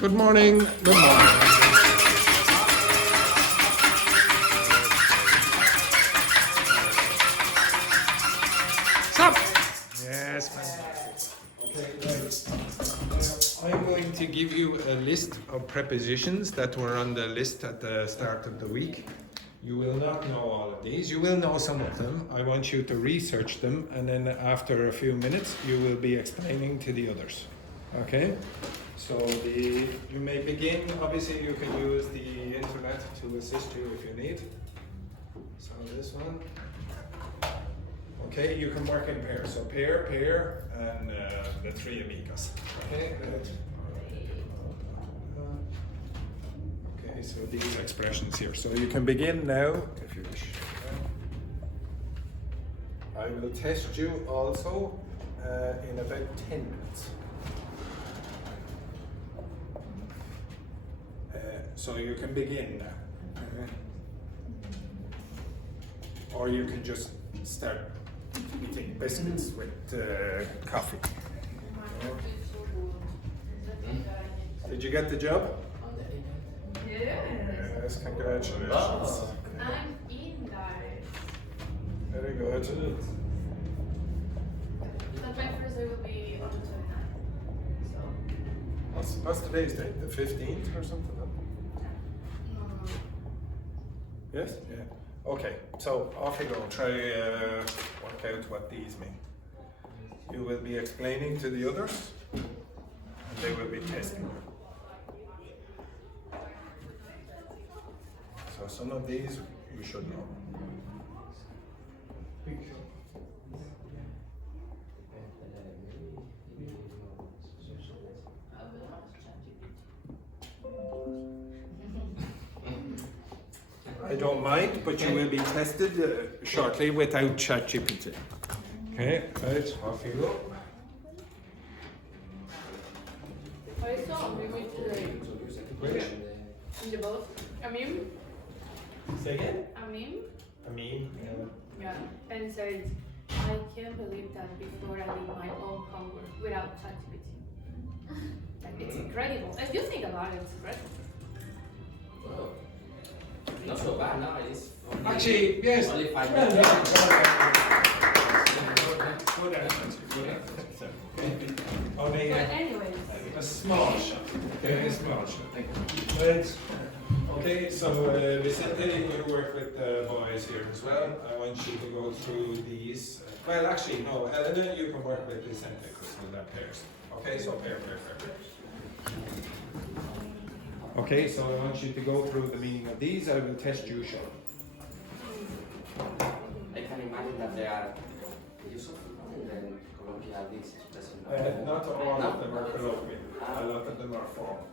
Good morning. Good morning. Stop. Yes, fantastic. Okay, right. I'm going to give you a list of prepositions that were on the list at the start of the week. You will not know all of these. You will know some of them. I want you to research them, and then after a few minutes, you will be explaining to the others. Okay? So you may begin. Obviously, you can use the internet to assist you if you need. So this one. Okay, you can work in pairs. So pair, and the three amigos. Okay, good. Okay, so these expressions here. So you can begin now if you wish. I will test you also in about 10 minutes. So you can begin now. Or you can just start eating biscuits with coffee. Did you get the job? Yes, congratulations. I'm in there. Very good. But my first day will be on the 29th. So. What's today's date? The 15th or something? Yes? Yeah. Okay, so off you go. Try work out what these mean. You will be explaining to the others, and they will be testing you. So some of these you should know. I don't mind, but you will be tested shortly without ChatGPT. Okay, right, off you go. I saw a meme today. Which? In the boat. A meme? Say again? A meme? I mean, Yeah. And said, I can't believe that before I did my own homework without ChatGPT. Like, it's incredible. If you think about it, it's incredible. Oh. Not so bad now, it's actually, yes. only 5 Well, minutes. Good answer. Good answer. Only But anyways. a small shot. Okay, a small shot. Right. Okay, so Vicente, you're going to work with the boys here as well. I want you to go through these. Well, actually, no, Elena, you can work with Vicente because we'll have pairs. Okay, so pair. Okay, so I want you to go through the meaning of these. I will test you shortly. I can imagine that there are use of and then colloquial this doesn't Not all of them are colloquial. A lot of them are formal.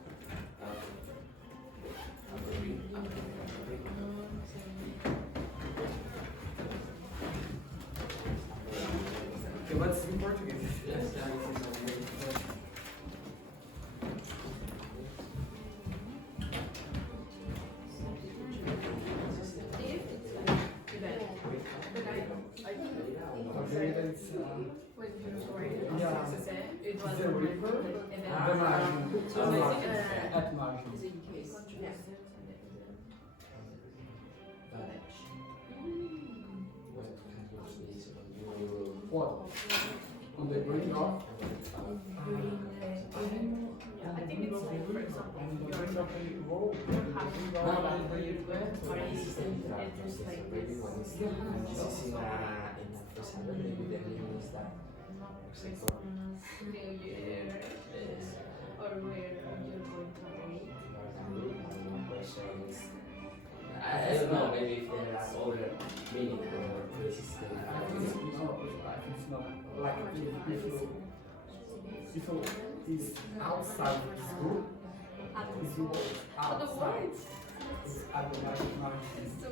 Okay, what's in Portuguese? Yes, It was the river. The margin. At margin. What? On the green off? I think it's like, for example, On the you're green off the road. having where you went, or it's just like this. New Year, or where you're going to meet. I don't know, maybe if there are other meaning or places It's not like if is outside school, is you outside. Otherwise, It's at the margin. it's so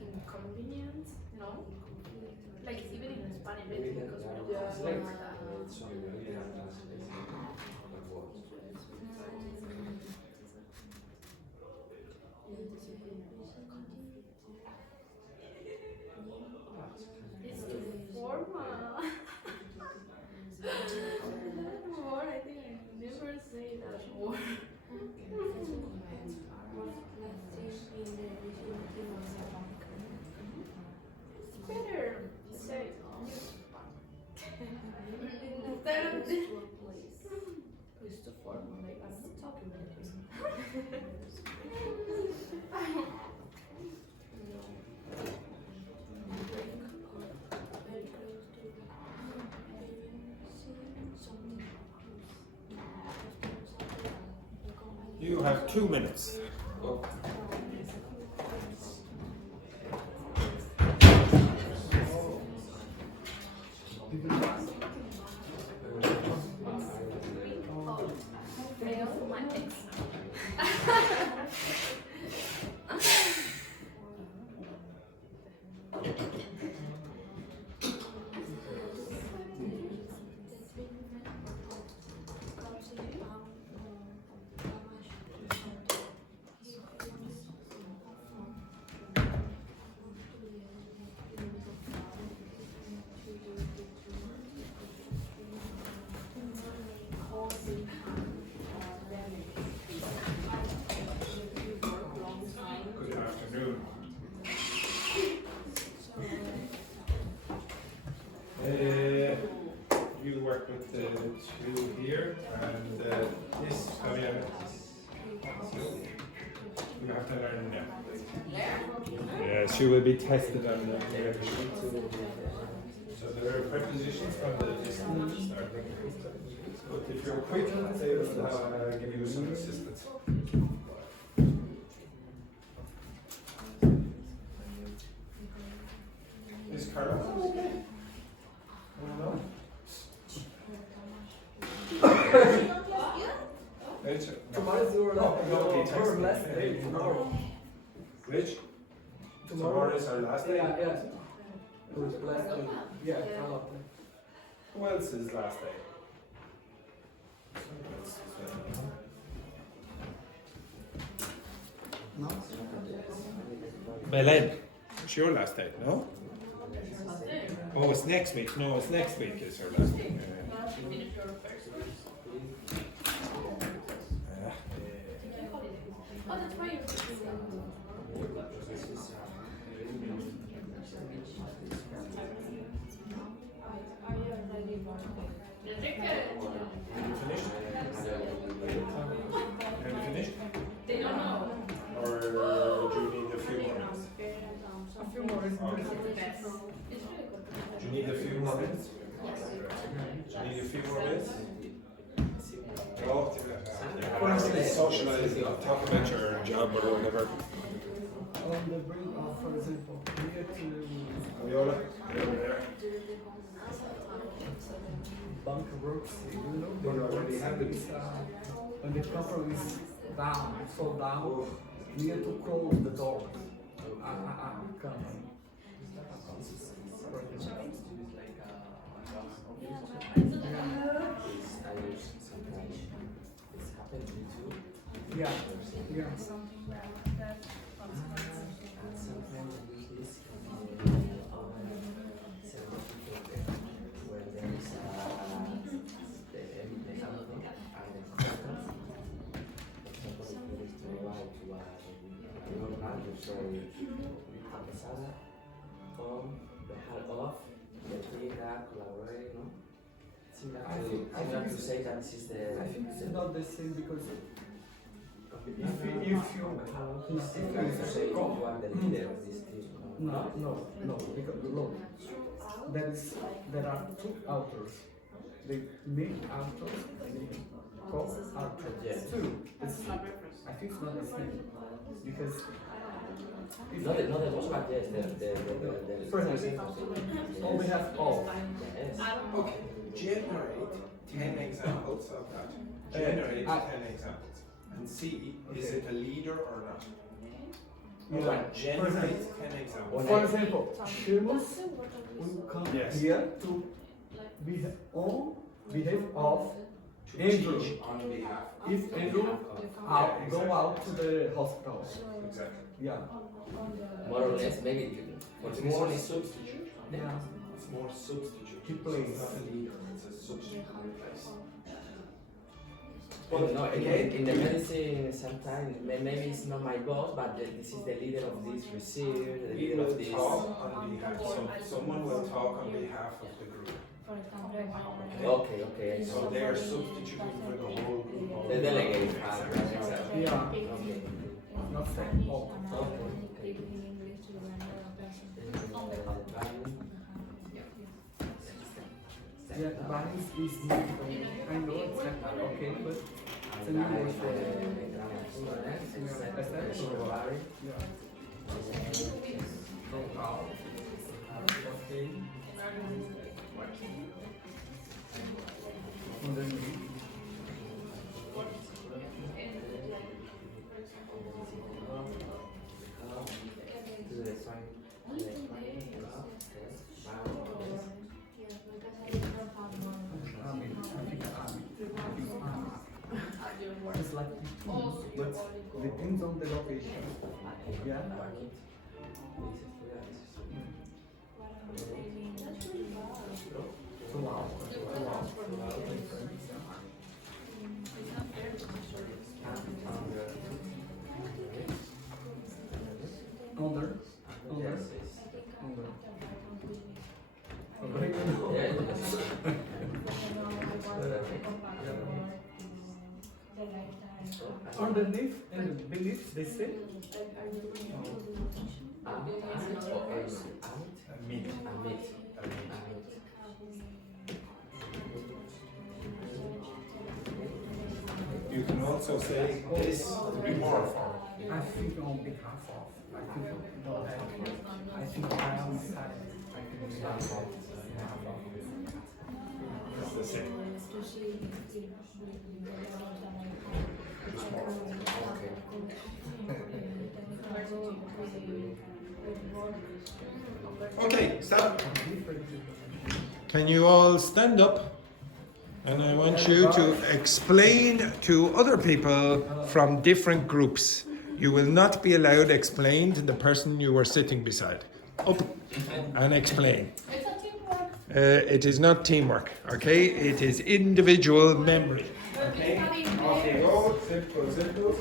inconvenient, no? Like even in Spanish, maybe because we don't have words like that. It's too formal. Used to formulate. I'm not talking with you. You have 2 minutes. Oh. Fail my ex. Good afternoon. You work with the two here, and this, Fabiana, you have to learn now. Yeah, she will be tested on the So there are prepositions from the listeners starting. But if you're quick, they will give you some assistance. Is Carla okay? No. Rich? Tomorrow is your last day. Tomorrow. Rich? Tomorrow is our last day? Yeah. It was last day. Yeah, Carla. Who else is last day? No? Belen. It's your last day, no? Oh, it's next week. No, it's next week is her last day. Oh, that's right. Have you finished? Have you finished? They don't know. Or do you need a few more minutes? A few more. Okay. Best. Do you need a few more minutes? Do you need a few more minutes? No? Honestly, socializing, talk about your job or whatever. On the brain, for example, we have to Viola, over there. bankruptcy, You already have it. When the company is down, fall down, we have to close the door. Company. Yeah. I think to say that this is the. I think it's not the same because if you say you are the leader of this team. no, because look, there are two authors, the main author and the co-author. Yes. Two. I think it's not the same because if Not the boss, but yes, the for example, we have all. Yes. Okay, generate 10 examples of that. Generate 10 examples. And see, is it a leader or not? Yeah. Generate 10 examples. For example, Sheamus will come Yes. here to be on behalf of To Andrew. teach on behalf. If Andrew go out to the hospital. Exactly. Yeah. More or less, maybe for It's this more one is substitute. Yeah. It's more substitute. He plays. It's not a leader, it's a substitute replace. Well, no, in the medicine, sometimes maybe it's not my boss, but this is the leader of this research, the We leader will of this. talk on behalf, someone will talk on behalf of the group. For example, Okay, I So see. they are substituting for the whole group. The delegate. Exactly. Yeah. Okay. Not say all. Okay. Yeah, the balance is new. I know it's not okay, but it's a new word for it. Yeah. Go out. Okay. Underneath. It's like but depends on the location. Yeah. Too loud. Under. Underneath and beneath, they say. You can also say this to be more formal. I think on behalf of. I think no, I think I am silent. I think on behalf of. It's the same. Okay, stop. Can you all stand up? And I want you to explain to other people from different groups. You will not be allowed to explain to the person you were sitting beside. Up and explain. It's a teamwork. It is not teamwork, okay? It is individual memory. Okay? Okay, go. Simple.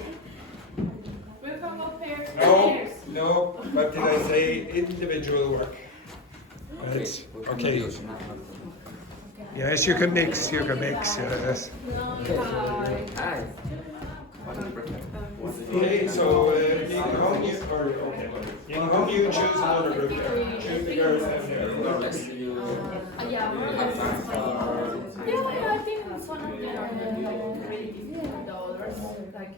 We'll come up here. No, what did I say? Individual work. Right. Okay. Yes, you can mix, yes. Hi. Okay, so you choose another group there. Choose the girls down there. More or less you Yeah, I think it's one of the really different the others. Like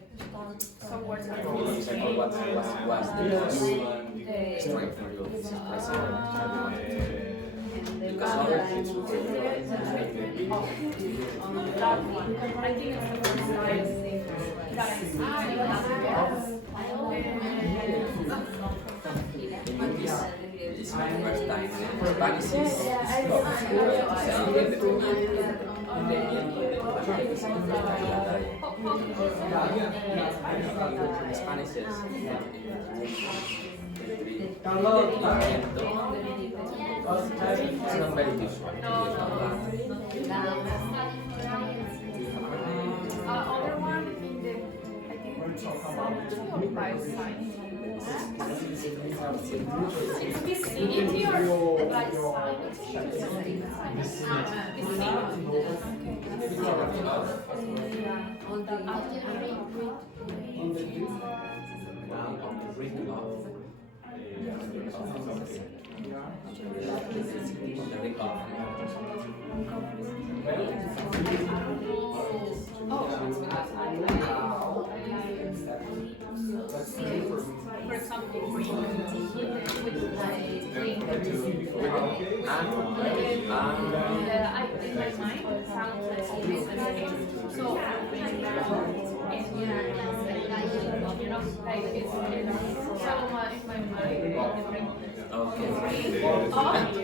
some words are really strange. what's the strength of your present? Because other kids will say, That one. I think it's the first time that I see in English, it's my first time. Spanish is Spanish is it's not very usual. Other one in the, I think it's by sign. It's vicinity or by sign? For example, with I in my mind sounds like so like it's so in my mind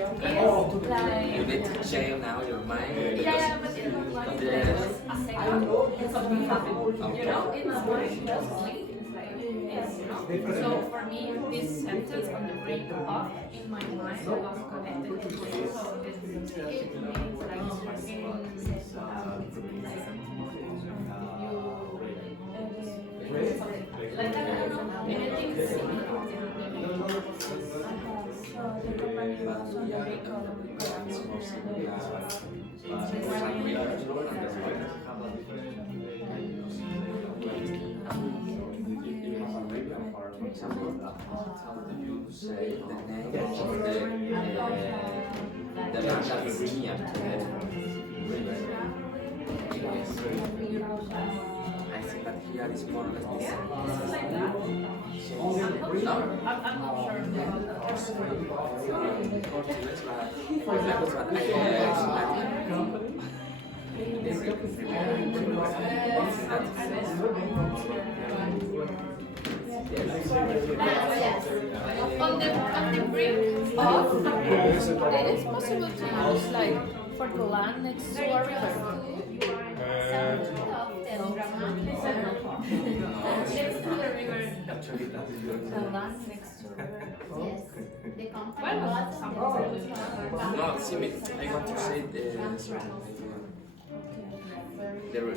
You need to change now your mind. yeah, but in my mind there's a second something happened. You know, in my mind just like it's so for me this sentence on the break off in my mind was connected to it. So it means like I don't know anything similar. floor and the river. You have a river, for example, how do you say the name of the land that is near to the river? I think that here is more or less the same. No? I'm not sure. On the brink of, it is possible to use like for the land next to a river. The land next to a river. No, see, I want to say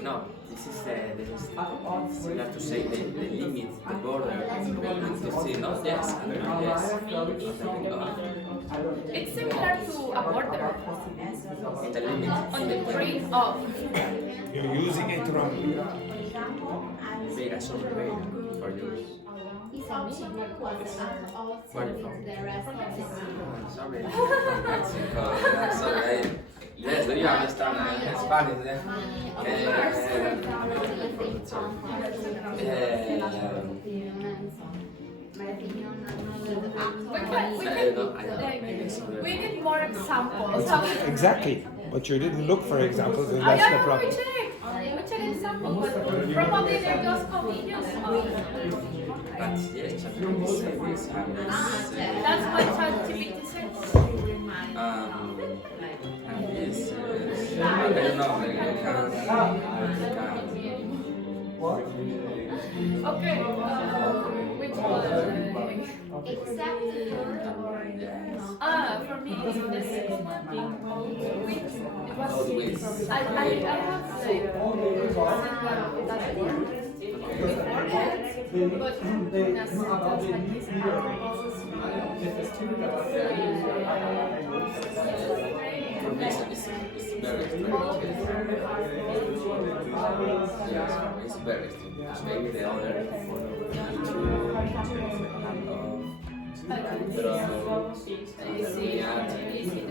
no, this is you have to say the limit, the border, to see, not yes, yes. It's similar to a border. The limit. On the brink of. You're using it wrong. Vega, sorry, Vega, for you. Where are you from? Sorry, Mexico. Sorry. Yes, do you understand Spanish? We need more examples. Exactly. But you didn't look for examples, and I that's the know, we problem. check examples, but probably they just convenience. But yes, That's what ChatGPT says. and yes, I don't know, Okay, which one? For me, it's the sixth one. It was I have like that word beforehand, but in a sentence like this, for me it's very strange. It's very strange. Maybe the other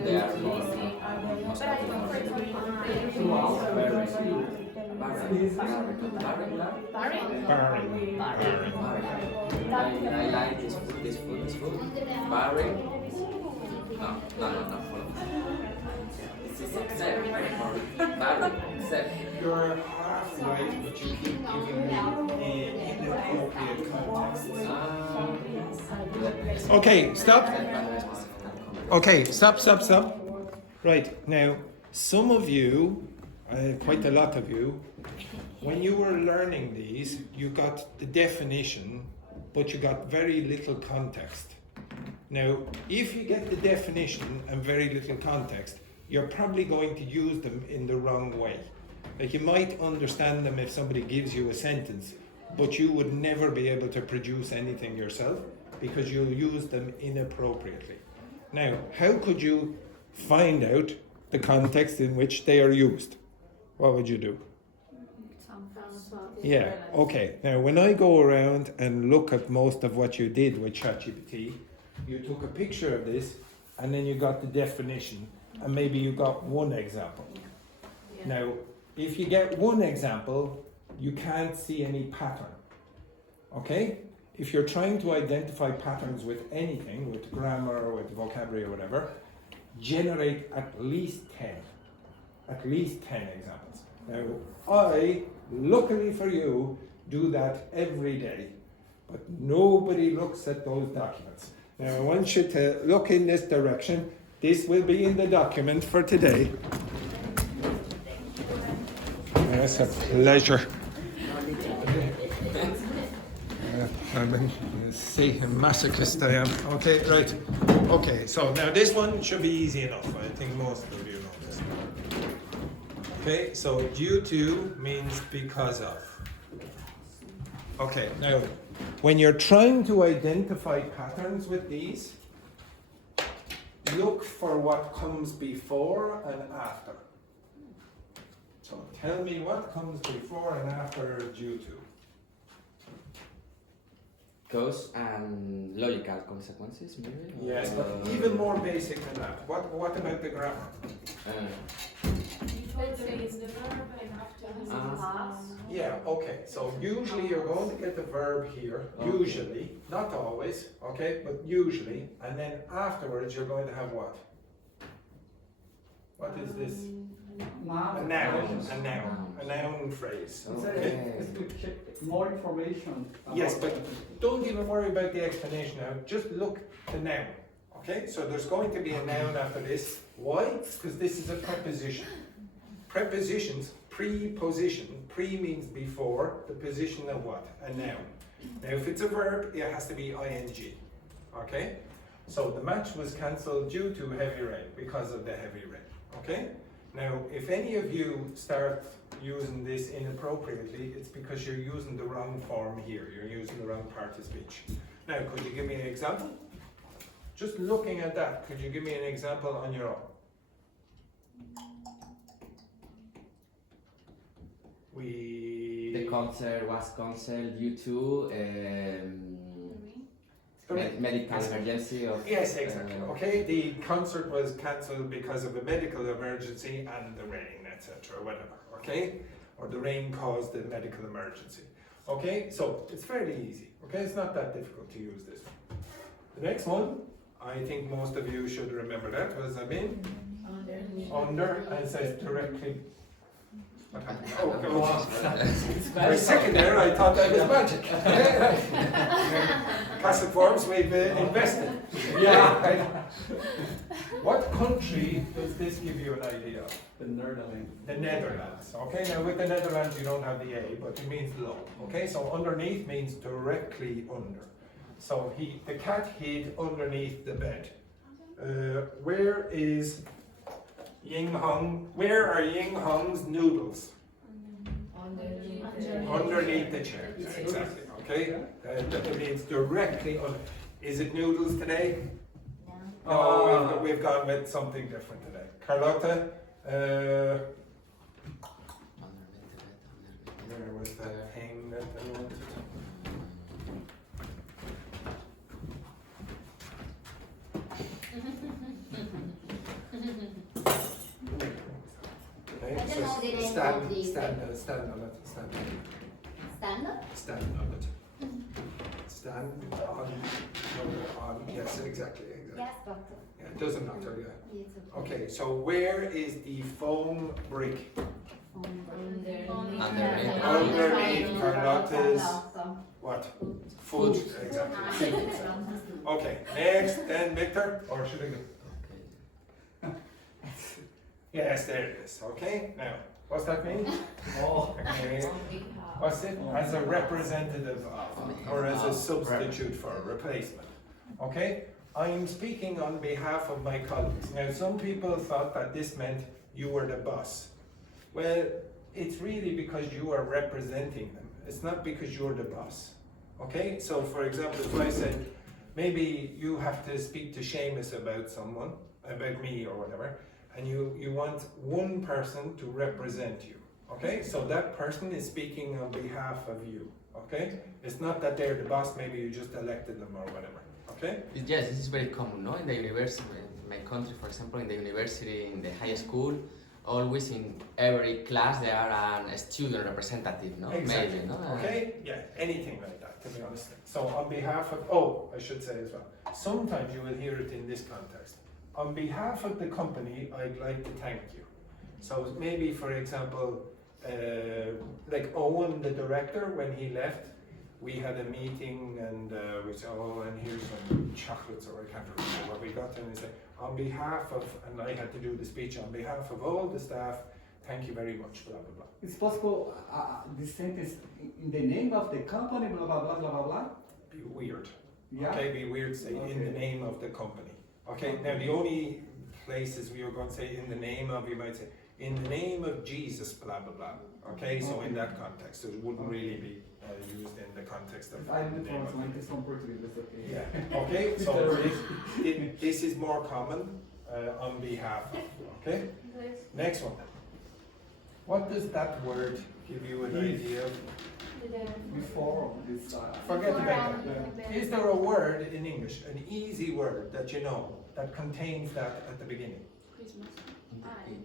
they are more. I like this food. Barry. No. This is except. Barry, except. You're halfway, but you keep giving me inappropriate context. Okay, stop. Okay, stop. Right, now, some of you, quite a lot of you, when you were learning these, you got the definition, but you got very little context. Now, if you get the definition and very little context, you're probably going to use them in the wrong way. Like, you might understand them if somebody gives you a sentence, but you would never be able to produce anything yourself because you'll use them inappropriately. Now, how could you find out the context in which they are used? What would you do? Yeah, okay. Now, when I go around and look at most of what you did with ChatGPT, you took a picture of this and then you got the definition and maybe you got one example. Yeah. Now, if you get one example, you can't see any pattern. Okay? If you're trying to identify patterns with anything, with grammar or with vocabulary or whatever, generate at least 10. At least 10 examples. Now, I, luckily for you, do that every day. But nobody looks at those documents. Now, I want you to look in this direction. This will be in the document for today. It's a pleasure. See how masochist I am. Okay, right. Okay, so now this one should be easy enough. I think most of you know this. Okay, so due to means because of. Okay, now when you're trying to identify patterns with these, look for what comes before and after. So Tell me what comes before and after due to. Cause and logical consequences, maybe? Yes, but even more basic than that. What about the grammar? Let's say it's the verb and after this is past. Yeah, okay. So usually you're going to get the verb here, usually, not always, okay, but usually, and then afterwards you're going to have what? What is this? A noun phrase. Okay. More information. Yes, but don't even worry about the explanation now. Just look the noun. Okay, so there's going to be a noun after this. Why? Because this is a preposition. Prepositions, preposition. Pre means before, the position of what? A noun. Now, if it's a verb, it has to be ing. Okay? So the match was cancelled due to heavy rain, because of the heavy rain. Okay? Now, if any of you start using this inappropriately, it's because you're using the wrong form here. You're using the wrong part of speech. Now, could you give me an example? Just looking at that, could you give me an example on your own? The concert was cancelled due to medical emergency of... Yes, exactly. Okay, the concert was cancelled because of a medical emergency and the rain, etc. Whatever. Okay, or the rain caused the medical emergency. Okay, so it's fairly easy. Okay, it's not that difficult to use this one. The next one, I think most of you should remember that, was under, and it says directly. What happened? Oh, go on. For a second there, I thought that was magic. Passive forms, we've invested. Yeah. What country does this give you an idea of? The Netherlands. The Netherlands. Okay, now with the Netherlands you don't have the A, but it means low. Okay, so underneath means directly under. So the cat hid underneath the bed. Where is Ying Hong? Where are Ying Hong's noodles? Underneath the chair. Exactly. Okay, that means directly under. Is it noodles today? No, we've gone with something different today. Carlotta, where was that thing that I wanted? Okay, I don't know the name stand of the- on it. Stand on it. Stand up? Stand on it. Stand on. Yes, exactly. Yes, but Yeah, it doesn't matter. Yeah. it's okay. Okay, so where is the foam brick? Underneath Carlotta's what? Foot. Exactly. Okay, next then Victor, or should I go? Yes, there it is. Okay, now what's that mean? Okay. What's it? As a representative of, or as a substitute for, a replacement. Okay? I'm speaking on behalf of my colleagues. Now, some people thought that this meant you were the boss. Well, it's really because you are representing them. It's not because you're the boss. Okay? So, for example, if I said, maybe you have to speak to Seamus about someone, about me or whatever, and you want one person to represent you. Okay, so that person is speaking on behalf of you. Okay, it's not that they're the boss. Maybe you just elected them or whatever. Okay. Yes, this is very common, no? In the university, in my country, for example, in the university, in the high school, always in every class there are a student representative, no? Exactly. Maybe, no? Okay. Yeah. Anything like that, to be honest. So on behalf of, oh, I should say as well. Sometimes you will hear it in this context. On behalf of the company, I'd like to thank you. So maybe, for example. Like Owen, the director, when he left, we had a meeting and we said, oh, and here's some chocolates, or I can't remember what we got, and he said, on behalf of, and I had to do the speech, on behalf of all the staff, thank you very much, blah, blah, blah. It's possible this sentence in the name of the company, blah, blah, blah, blah, blah, blah? Be weird. Yeah. Okay, be weird, say in the name of the company. Okay, now the only places we were going to say in the name of, you might say, in the name of Jesus, blah, blah, blah. Okay, so in that context, so it wouldn't really be used in the context of I the didn't name of translate from Portuguese, that's okay. Yeah, okay, so this is more common on behalf of, okay? Next one. What does that word give you an idea of? Before this. Forget about Before, that. Is there a word in English, an easy word that you know, that contains that at the beginning? Christmas.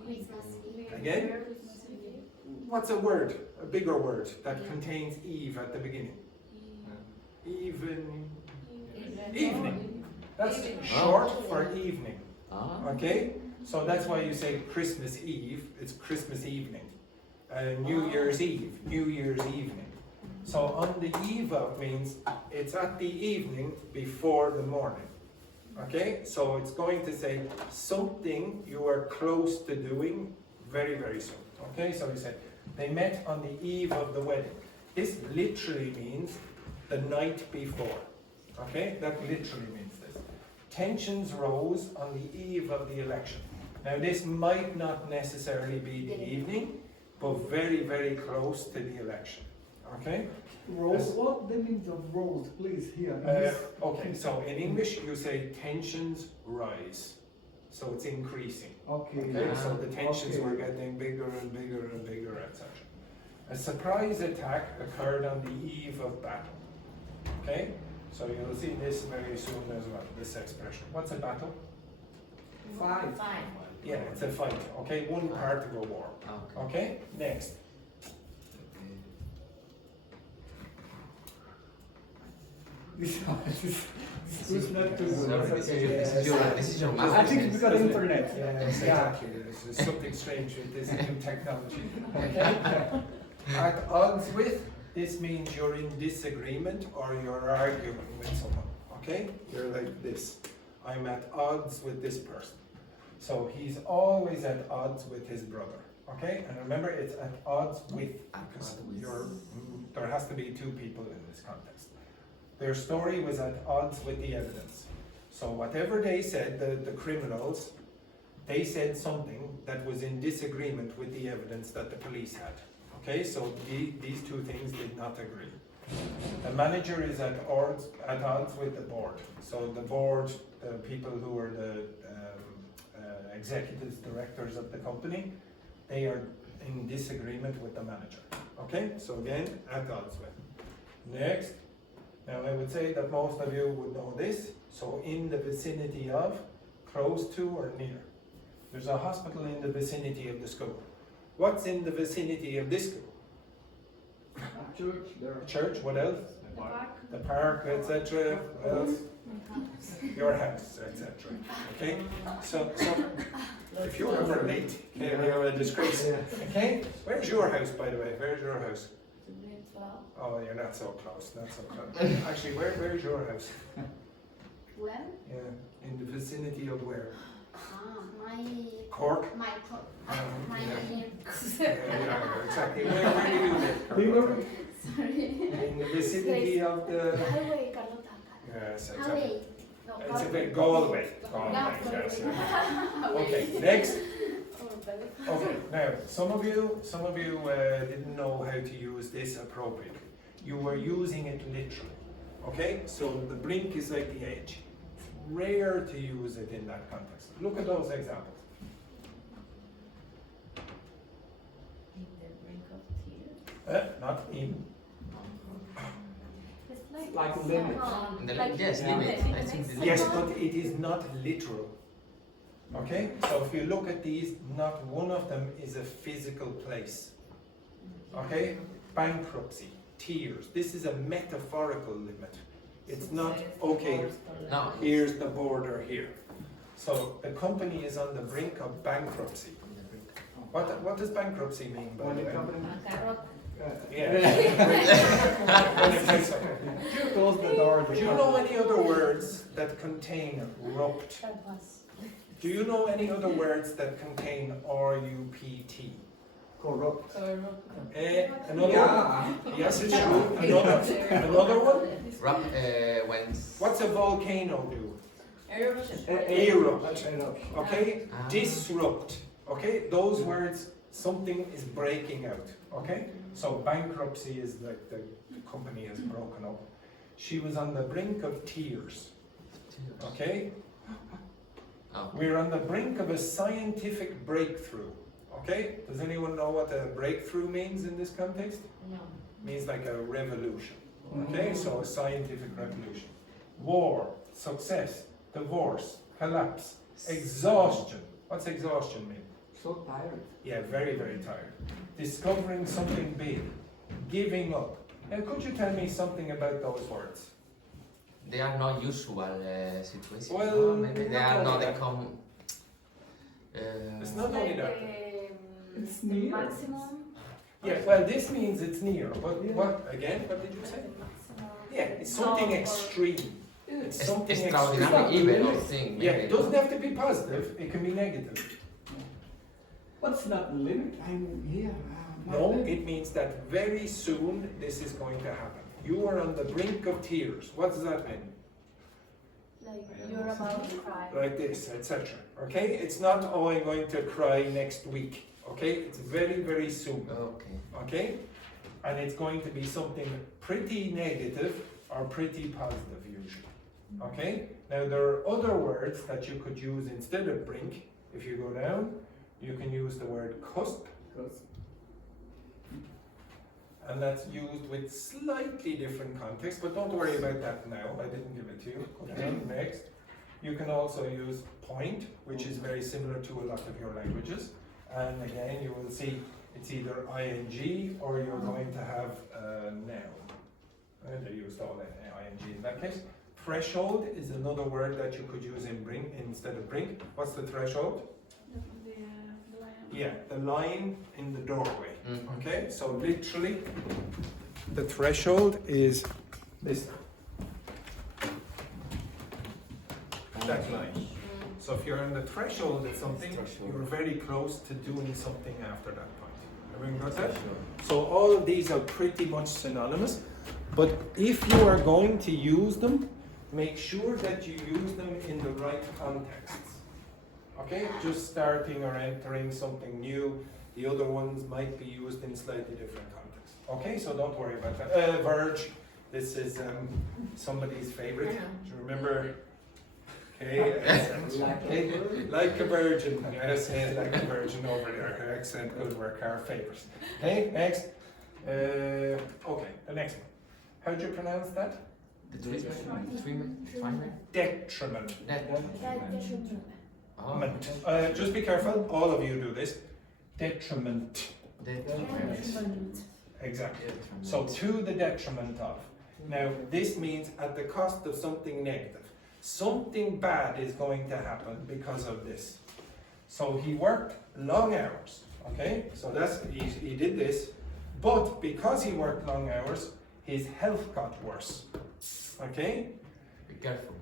Christmas Eve. Again? What's a word, a bigger word, that contains Eve at the beginning? Even. Evening. That's short for evening. Ah. Okay? So that's why you say Christmas Eve, it's Christmas evening. New Year's Eve, New Year's evening. So on the eve of means it's at the evening before the morning. Okay? So it's going to say something you are close to doing very, very soon. Okay? So we say they met on the eve of the wedding. This literally means the night before. Okay? That literally means this. Tensions rose on the eve of the election. Now this might not necessarily be the evening, but very, very close to the election. Okay? Rose, what the meaning of rose, please, here? Okay, so in English you say tensions rise. So it's increasing. Okay. Okay, so the tensions Okay. were getting bigger and bigger and bigger, etc. A surprise attack occurred on the eve of battle. Okay? So you'll see this very soon as well, this expression. What's a battle? Five. Yeah, it's a fight. Okay, one part of a war. Okay. Okay, next. This is not too Sorry, good. this is your I master. think it's because of internet. Yes, exactly. There's something strange with this new technology. Okay? At odds with, this means you're in disagreement or you're arguing with someone. Okay? You're like this. I'm at odds with this person. So he's always at odds with his brother. Okay? And remember, it's at odds with, because there has to be two people in this context. Their story was at odds with the evidence. So whatever they said, the criminals, they said something that was in disagreement with the evidence that the police had. Okay, so these two things did not agree. The manager is at odds with the board. So the board, the people who are the executives, directors of the company, they are in disagreement with the manager. Okay, so again, at odds with. Next. Now I would say that most of you would know this. So in the vicinity of, close to or near. There's a hospital in the vicinity of the school. What's in the vicinity of this school? Church, there. Church, what else? The park. The park, etc. What else? Your house, etc. Okay? So if you're ever late, okay, you're a disgrace. Okay? Where's your house, by the way? Where's your house? Oh, you're not so close, not so close. Actually, where's your house? Where? Yeah, in the vicinity of where? My Cork? my my Yeah, exactly. Where do you live? sorry. In the vicinity of the... Highway Carlota. Yes, exactly. Highway. No, It's a bit Galway. Galway, yes, yeah. Okay, next. Okay, now some of you didn't know how to use this appropriately. You were using it literally. Okay, so the blink is like the edge. It's rare to use it in that context. Look at those examples. In the brink of tears. Not in. It's Like limit. Yes, limit. I think the Yes, limit. but it is not literal. Okay, so if you look at these, not one of them is a physical place. Okay, bankruptcy, tears. This is a metaphorical limit. It's not, okay, No. here's the border here. So the company is on the brink of bankruptcy. What does bankruptcy mean, by When the the way? company. Yeah. When it takes over. You close the door. Do you know any other words that contain rupt? Do you know any other words that contain R-U-P-T? Corrupt. Another Yeah. one? Yes, it's true. Another one? When. What's a volcano do? Eruption. Erupt. Erupt. Okay? Ah. Disrupt. Okay? Those words, something is breaking out. Okay? So bankruptcy is like the company has broken up. She was on the brink of tears. Okay? Oh. We're on the brink of a scientific breakthrough. Okay? Does anyone know what a breakthrough means in this context? No. Means like a revolution. Okay? So a scientific revolution. War, success, divorce, collapse, exhaustion. What's exhaustion mean? So tired. Yeah, very, very tired. Discovering something big. Giving up. Now, could you tell me something about those words? They are not usual situations. Well, no? Maybe they not are not only the that. common. It's not only that. It's The near. maximum. Yeah, well, this means it's near. But Yeah. what, again, what did you say? Maximum. Yeah, it's something No, or- extreme. It's something extreme. Extraordinary event or thing. Yeah, maybe. it doesn't have to be positive, it can be negative. What's not limit? I'm here. No, it means that very soon this is going to happen. You are on the brink of tears. What does that mean? Like you're about to cry. Like this, etc. Okay? It's not, oh, I'm going to cry next week. Okay? It's very, very soon. Okay. Okay? And it's going to be something pretty negative or pretty positive usually. Okay? Now there are other words that you could use instead of brink. If you go down, you can use the word cusp. And that's used with slightly different context, but don't worry about that now. I didn't give it to you. Go down, next. You can also use point, which is very similar to a lot of your languages. And again, you will see it's either ing or you're going to have a noun. And they used all ing in that case. Threshold is another word that you could use in bring instead of brink. What's the threshold? Yeah, the line in the doorway. Mhm. Okay, so literally, the threshold is this. That line. So if you're on the threshold of something, you're very close to doing something after that point. Everyone got that? So all of these are pretty much synonymous, but if you are going to use them, make sure that you use them in the right contexts. Okay, just starting or entering something new. The other ones might be used in slightly different contexts. Okay, so don't worry about that. Verge, this is somebody's favorite. Do you remember? Okay, like a virgin. I say it like a virgin over there. Her accent, good work, our favorites. Okay, next. Okay, the next one. How do you pronounce that? The treatment? Detriment. Detriment. Oh. Just be careful, all of you do this. Detriment. Detriment. Exactly. So to the detriment of. Now this means at the cost of something negative. Something bad is going to happen because of this. So he worked long hours. Okay? So that's he did this, but because he worked long hours, his health got worse. Okay? Be careful.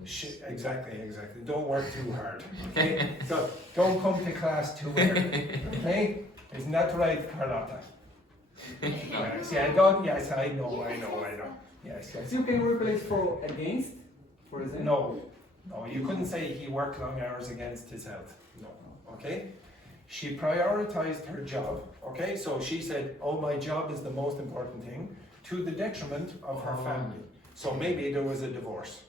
Exactly. Don't work too hard. Okay? So don't come to class too early. Okay? Isn't that right, Carlotta? Yes, yeah, yes, I know. Yes. So you can replace for against, for example. No, you couldn't say he worked long hours against his health. No. Okay? She prioritized her job. Okay? So she said, oh, my job is the most important thing, to the detriment of her family. So maybe there was a divorce.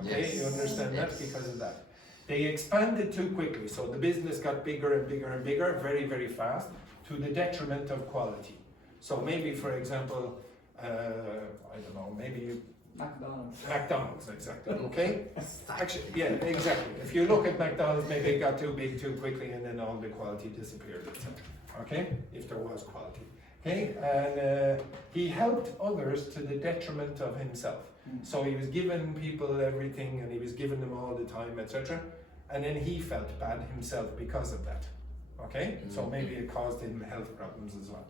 Okay? Yes. You understand that because of that. They expanded too quickly, so the business got bigger and bigger and bigger very, very fast, to the detriment of quality. So maybe, for example, I don't know, maybe McDonald's, exactly, okay? Actually, yeah, exactly. If you look at McDonald's, maybe it got too big too quickly and then all the quality disappeared, etc. Okay? If there was quality. Okay? And he helped others to the detriment of himself. So he was giving people everything and he was giving them all the time, etc. And then he felt bad himself because of that. Okay? So maybe it caused him health problems as well.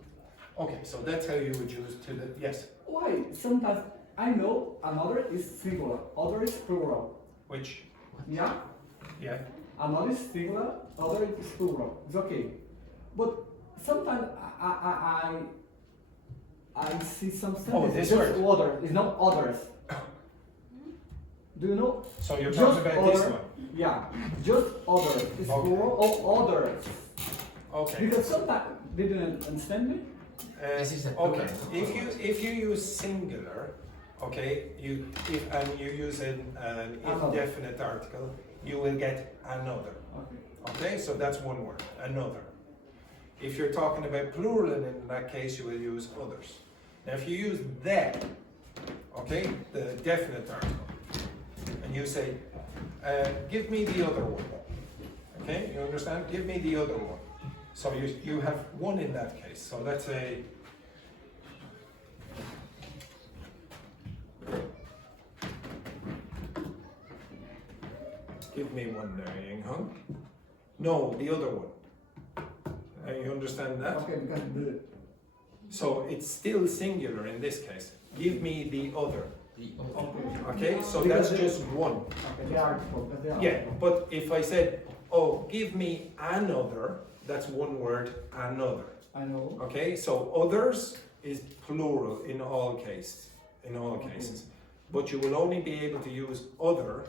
Okay, so that's how you would use to the, yes? Why? Sometimes I know another is singular, other is plural. Which? Yeah? Yeah. Another is singular, other is plural. It's okay. But sometimes I see some sentences. this just word. other. It's not others. Do you know? So you're Just talking about this other. one? Yeah, just other. It's Okay. plural of others. Okay. Because sometimes they didn't understand me. This is the Okay. plural. If you use singular, okay, and you use an Another. indefinite article, you will get another. Okay. Okay, so that's one word, another. If you're talking about plural, and in that case you will use others. Now if you use the, okay, the definite article, and you say, give me the other one, okay, you understand? Give me the other one. So you have one in that case. So let's say, give me one there, Ying Hung. No, the other one. You understand that? Okay, because the So it's still singular in this case. Give me the other. Okay, so Because that's just one. okay, the article, but the Yeah, but if I said, oh, give me another, that's one word, another. I know. Okay, so others is plural in all cases. In all cases. But you will only be able to use other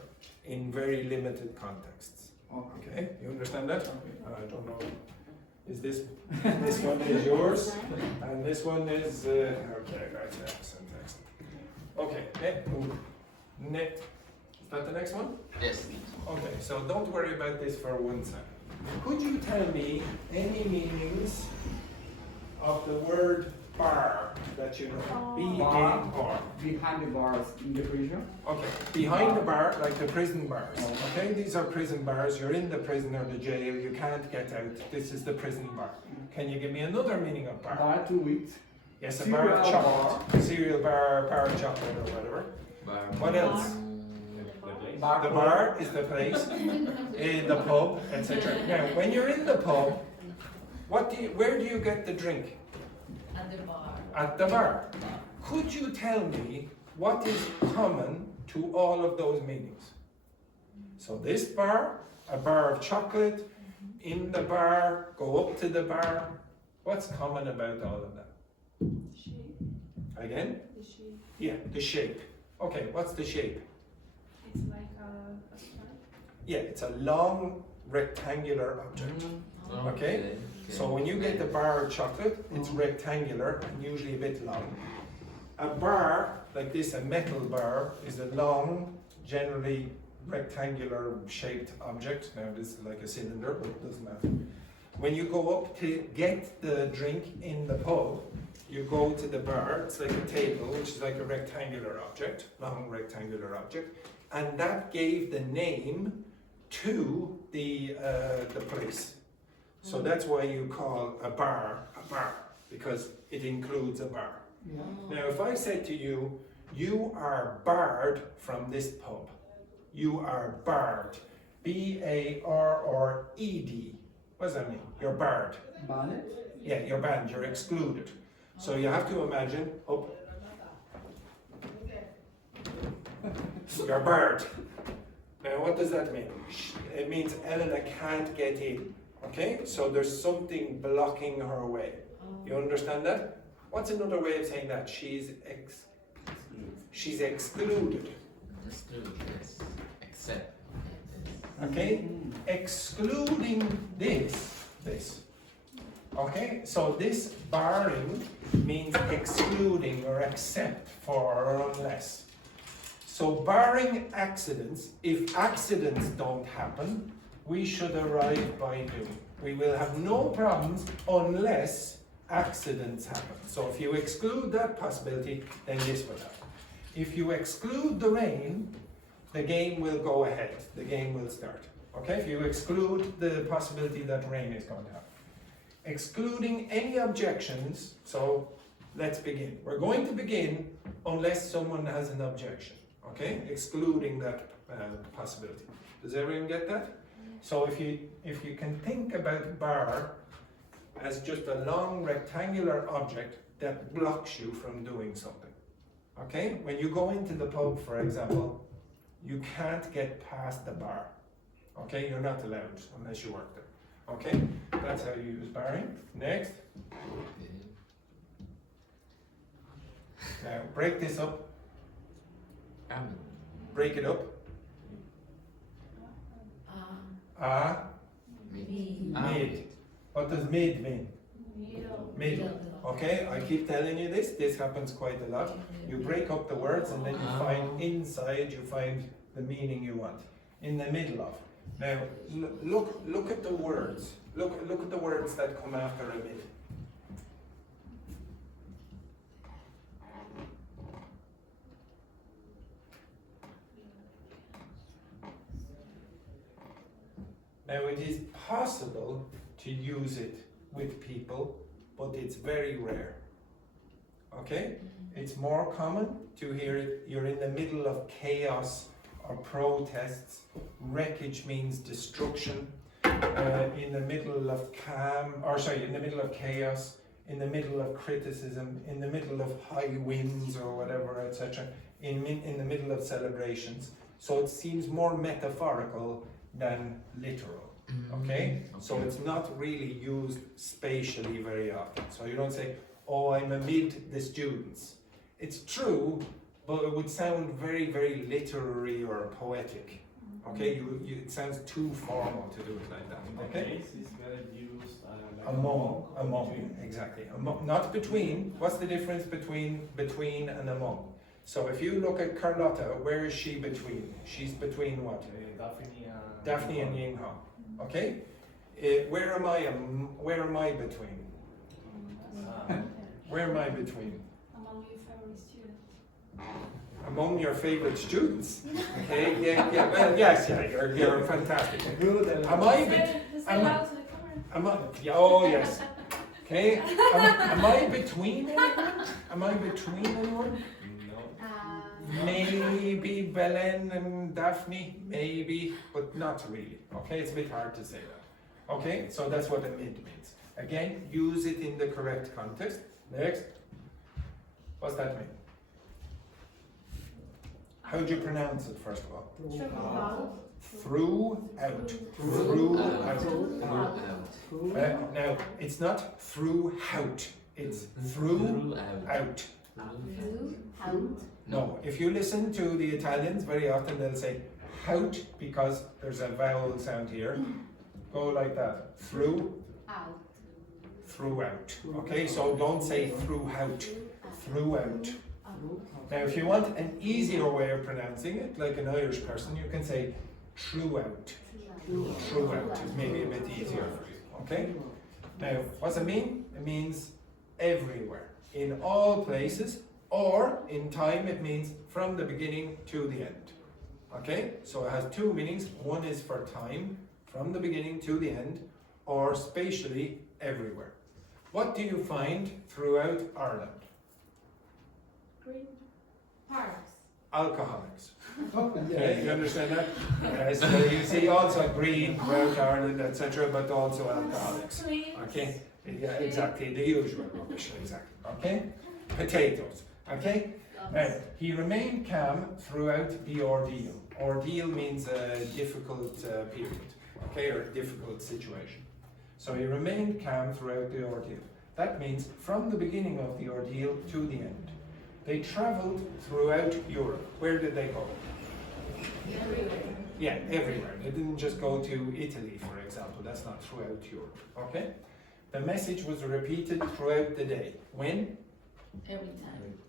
in very limited contexts. Okay, you understand that? I don't know. Is this one is yours, and this one is okay. Right, excellent. Okay, net. Is that the next one? Yes. Okay, so don't worry about this for 1 second. Could you tell me any meanings of the word bar that you know? B-A-R. Behind the bars in the prison. Okay, behind the bar, like the prison bars. Okay, these are prison bars. You're in the prison or the jail. You can't get out. This is the prison bar. Can you give me another meaning of bar? Bar to eat. Yes, a bar of chocolate. Cereal bar, bar of chocolate, or whatever. What else? The bar is the place, the pub, etc. Now, when you're in the pub, where do you get the drink? At the bar. At the bar. Could you tell me what is common to all of those meanings? So this bar, a bar of chocolate, in the bar, go up to the bar. What's common about all of that? Shape. Again? The shape. Yeah, the shape. Okay, what's the shape? It's like a stripe. Yeah, it's a long rectangular object. Okay? So when you get the bar of chocolate, it's rectangular and usually a bit long. A bar, like this, a metal bar, is a long, generally rectangular shaped object. Now this is like a cylinder, but it doesn't matter. When you go up to get the drink in the pub, you go to the bar, it's like a table, which is like a rectangular object, long rectangular object, and that gave the name to the place. So that's why you call a bar, because it includes a bar. Yeah. Now if I said to you, you are barred from this pub. You are barred. B-A-R-R-E-D. What does that mean? You're barred. Banned? Yeah, you're banned, you're excluded. So you have to imagine, you're barred. Now what does that mean? It means Elena can't get in. Okay, so there's something blocking her way. You understand that? What's another way of saying that? She's excluded. Exclude, yes. Except. Okay, excluding this. Okay, so this barring means excluding or except for or unless. So barring accidents, if accidents don't happen, we should arrive by doing. We will have no problems unless accidents happen. So if you exclude that possibility, then this will happen. If you exclude the rain, the game will go ahead. The game will start. Okay, if you exclude the possibility that rain is going to happen. Excluding any objections, so let's begin. We're going to begin unless someone has an objection. Okay, excluding that possibility. Does everyone get that? So if you can think about bar as just a long rectangular object that blocks you from doing something. Okay? When you go into the pub, for example, you can't get past the bar. Okay? You're not allowed unless you work there. Okay? That's how you use barring. Next. Now break this up. Break it up. Mid. What does mid mean? Middle. Okay, I keep telling you this. This happens quite a lot. You break up the words and then you find inside, you find the meaning you want. In the middle of. Now, look at the words. Look at the words that come after a mid. Now, it is possible to use it with people, but it's very rare. Okay? It's more common to hear it. You're in the middle of chaos or protests. Wreckage means destruction. In the middle of in the middle of chaos, in the middle of criticism, in the middle of high winds or whatever, etc. In the middle of celebrations. So it seems more metaphorical than literal. Okay? So it's not really used spatially very often. So you don't say, oh, I'm amid the students. It's true, but it would sound very, very literary or poetic. Okay, it sounds too formal to do it like that. Okay? Is very used like Among, exactly. Not between. What's the difference between and among? So if you look at Carlotta, where is she between? She's between what? Daphne and Yingho. Okay? Where am I between? Where am I between? Among your favorite students. Among your favorite students. Okay, yeah. Well, yes, yeah, you're fantastic. Am I oh yes. Okay. Am I between anyone? Am I between anyone? Maybe Belen and Daphne, maybe, but not really. Okay, it's a bit hard to say that. Okay, so that's what amid means. Again, use it in the correct context. Next. What's that mean? How do you pronounce it, first of all? Throughout. Now, it's not throughout, it's throughout. No, if you listen to the Italians, very often they'll say out because there's a vowel sound here. Go like that. Throughout. Okay, so don't say throughout. Throughout. Now, if you want an easier way of pronouncing it, like an Irish person, you can say throughout. Throughout is maybe a bit easier for you. Okay? Now, what's it mean? It means everywhere, in all places, or in time it means from the beginning to the end. Okay? So it has two meanings. One is for time, from the beginning to the end, or spatially everywhere. What do you find throughout Ireland? Green parks. Alcoholics. Okay, you understand that? So you see also green throughout Ireland, etc., but also alcoholics. Okay? Yeah, exactly, the usual rubbish, exactly. Okay? Potatoes. Okay? He remained calm throughout the ordeal. Ordeal means a difficult period, okay, or a difficult situation. So he remained calm throughout the ordeal. That means from the beginning of the ordeal to the end. They traveled throughout Europe. Where did they go? Everywhere. Yeah, everywhere. They didn't just go to Italy, for example. That's not throughout Europe. Okay? The message was repeated throughout the day. When? Every time.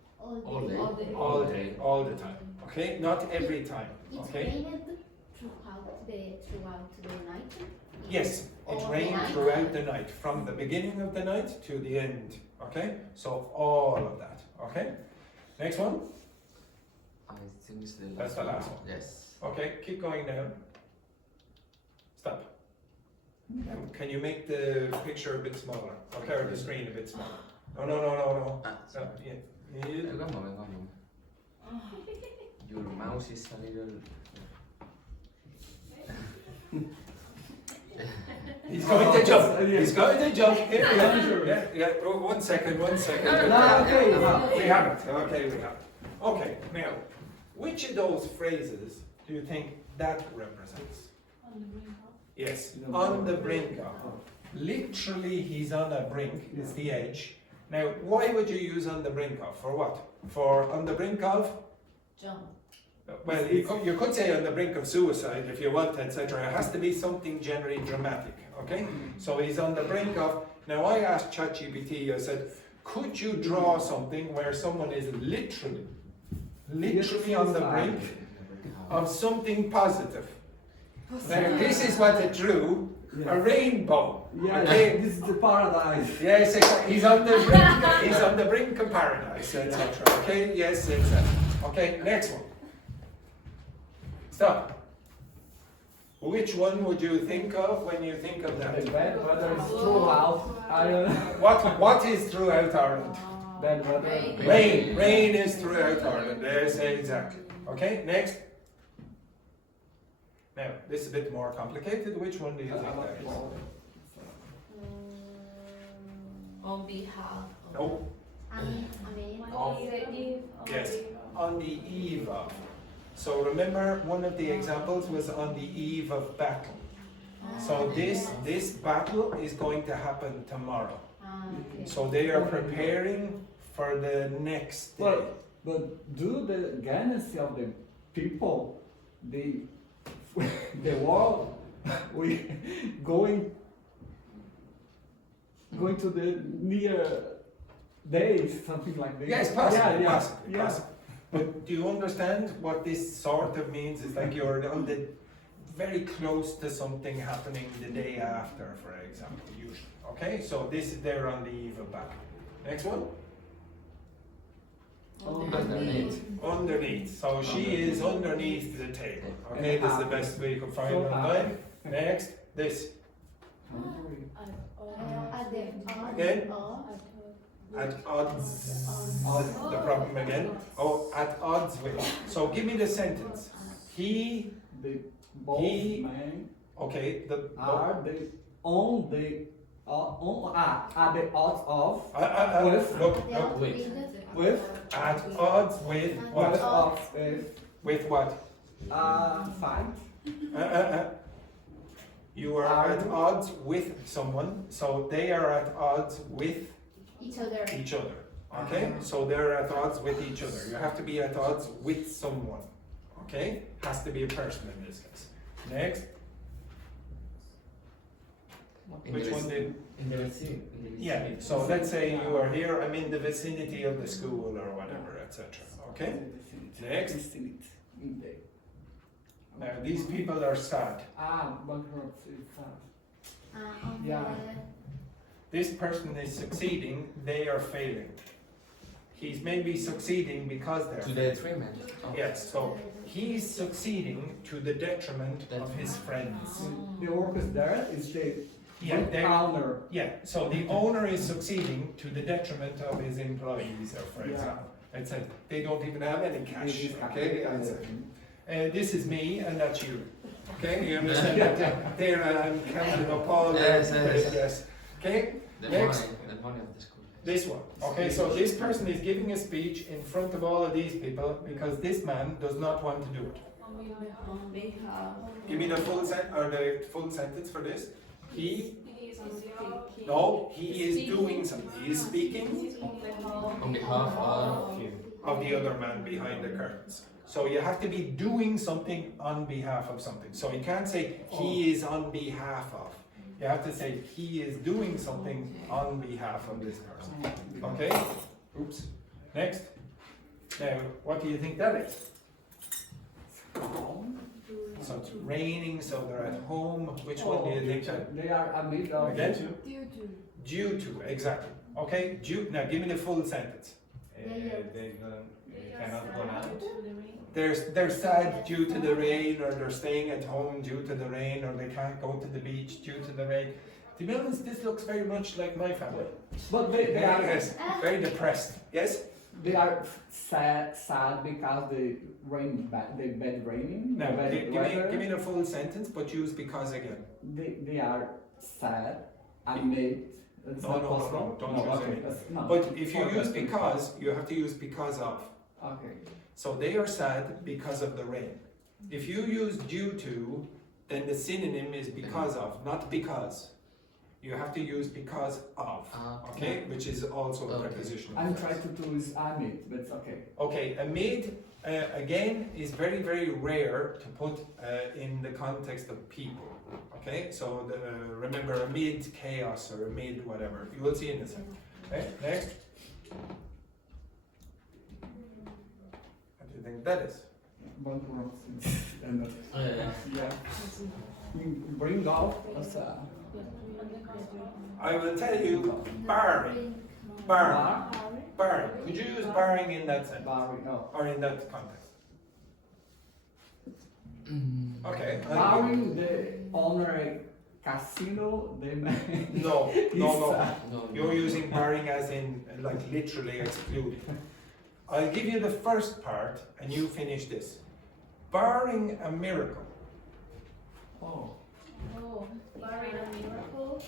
All day. All the time. Okay? Not every time. It Okay? rained throughout the night. Yes, it rained throughout the night, from the beginning of the night to the end. Okay? So all of that. Okay? Next one. I think it's the last That's the last one. Yes. Okay, keep going now. Stop. Can you make the picture a bit smaller? Okay, or the screen a bit smaller? No. No, yeah. Venga un moment. Your mouse is a little... He's going to jump. He's going to jump. Yeah. Oh, 1 second. Okay. We have it. Okay, we have it. Okay, now, which of those phrases do you think that represents? On the brink of. Yes, on the brink of. Literally, he's on a brink, it's the edge. Now, why would you use on the brink of? For what? For on the brink of? Jump. Well, you could say on the brink of suicide if you want, etc. It has to be something generally dramatic, okay? So he's on the brink of... Now, I asked ChatGPT, I said, could you draw something where someone is literally on the brink of something positive? Now, this is what it drew, a rainbow. Yeah, Okay. this is the paradise. Yes, exactly. He's on the brink. He's on the brink of paradise, etc. Okay. Yes, exactly. Okay. Next one. Stop. Which one would you think of when you think of The that? bad weather is throughout Ireland. What is throughout Ireland? Bad weather. Rain. Rain is throughout Ireland. Yes, exactly. Okay. Next. Now, this is a bit more complicated. Which one do you think that is? On behalf of. No. I mean, On the eve of Yes. the- On the eve of. So remember, one of the examples was on the eve of battle. So this battle is going to happen tomorrow. Okay. So they are preparing for the next day. But do the Genesis of the people, the the world, we going to the near days, something like this. Yes, possibly, Yeah, possibly, yeah. possibly. But do you understand what this sort of means? It's like you're on the very close to something happening the day after, for example, usually. Okay, so this is there on the eve of battle. Next one. Underneath. Underneath. So she is underneath the table. Okay, this is the best way you can find it online. Next, this. At the Again? or At odds. The problem again. Oh, at odds with. So give me the sentence. He. The both He- men Okay. The. are the on the at the odds of With- Look. with At odds with what? with of With what? fight. You are at odds with someone, so they are at odds with each other. each other. Okay? So they're at odds with each other. You have to be at odds with someone. Okay? Has to be a person in this case. Next. Which one did? In the vicinity. Yeah, so let's say you are here, I'm in the vicinity of the school or whatever, etc. Okay? Next. Now these people are sad. Bankruptcy. On Yeah. This person is succeeding, they are failing. He's maybe succeeding because they're To the detriment. of- Yes, so he's succeeding to the detriment of his friends. The workers there is the Yeah, they're- owner. Yeah, so the owner is succeeding to the detriment of his employees, or for Yeah. example. Let's say they don't even have any cash, This is okay? happy. That's it. This is me and that's you. Okay, you understand that? There I'm counting up all the Yes, yes. yes. Okay, The Next. money of the school. this one. Okay, so this person is giving a speech in front of all of these people because this man does not want to do it. On behalf. Give me the full sentence for this. He, He is on the no, he is doing something. He is speaking On behalf of of the other man behind the curtains. So you have to be doing something on behalf of something. So you can't say he is on behalf of. You have to say he is doing something on behalf of this person. Okay? Oops. Next. Now, what do you think that is? So it's raining, so they're at home. Which one do you think that? They are amid of Again? Due to, exactly. Okay, due. Now give me the full sentence. They cannot go out. They're sad due to the rain, or they're staying at home due to the rain, or they can't go to the beach due to the rain. To be honest, this looks very much like my family. But they are Yes, very depressed. Yes? they are sad because the bad raining. Now, the bad weather. give me the full sentence, but use because again. They are sad amid. It's No, not no, possible. no, don't use okay, any. that's- no. But if you Okay, use that's because, you have to use because of. Okay. So they are sad because of the rain. If you use due to, then the synonym is because of, not because. You have to use because of, okay? Which is also a Okay. prepositional. I'm phrase. trying to use amid, but it's okay. Okay, amid, again, is very, very rare to put in the context of people. Okay, so remember amid chaos or amid whatever. You will see in a second. Okay, next. What do you think that is? One words and Yeah. yeah. You bring out as a I will tell you barring. Barring. Barring. Could you use barring in that sentence? barring, no. Or in that context? Okay. Barring the owner casino, they may. No, no. No, You're using barring as in like literally excluding. I'll give you the first part and you finish this. Barring a miracle. Oh, Oh, barring a miracle,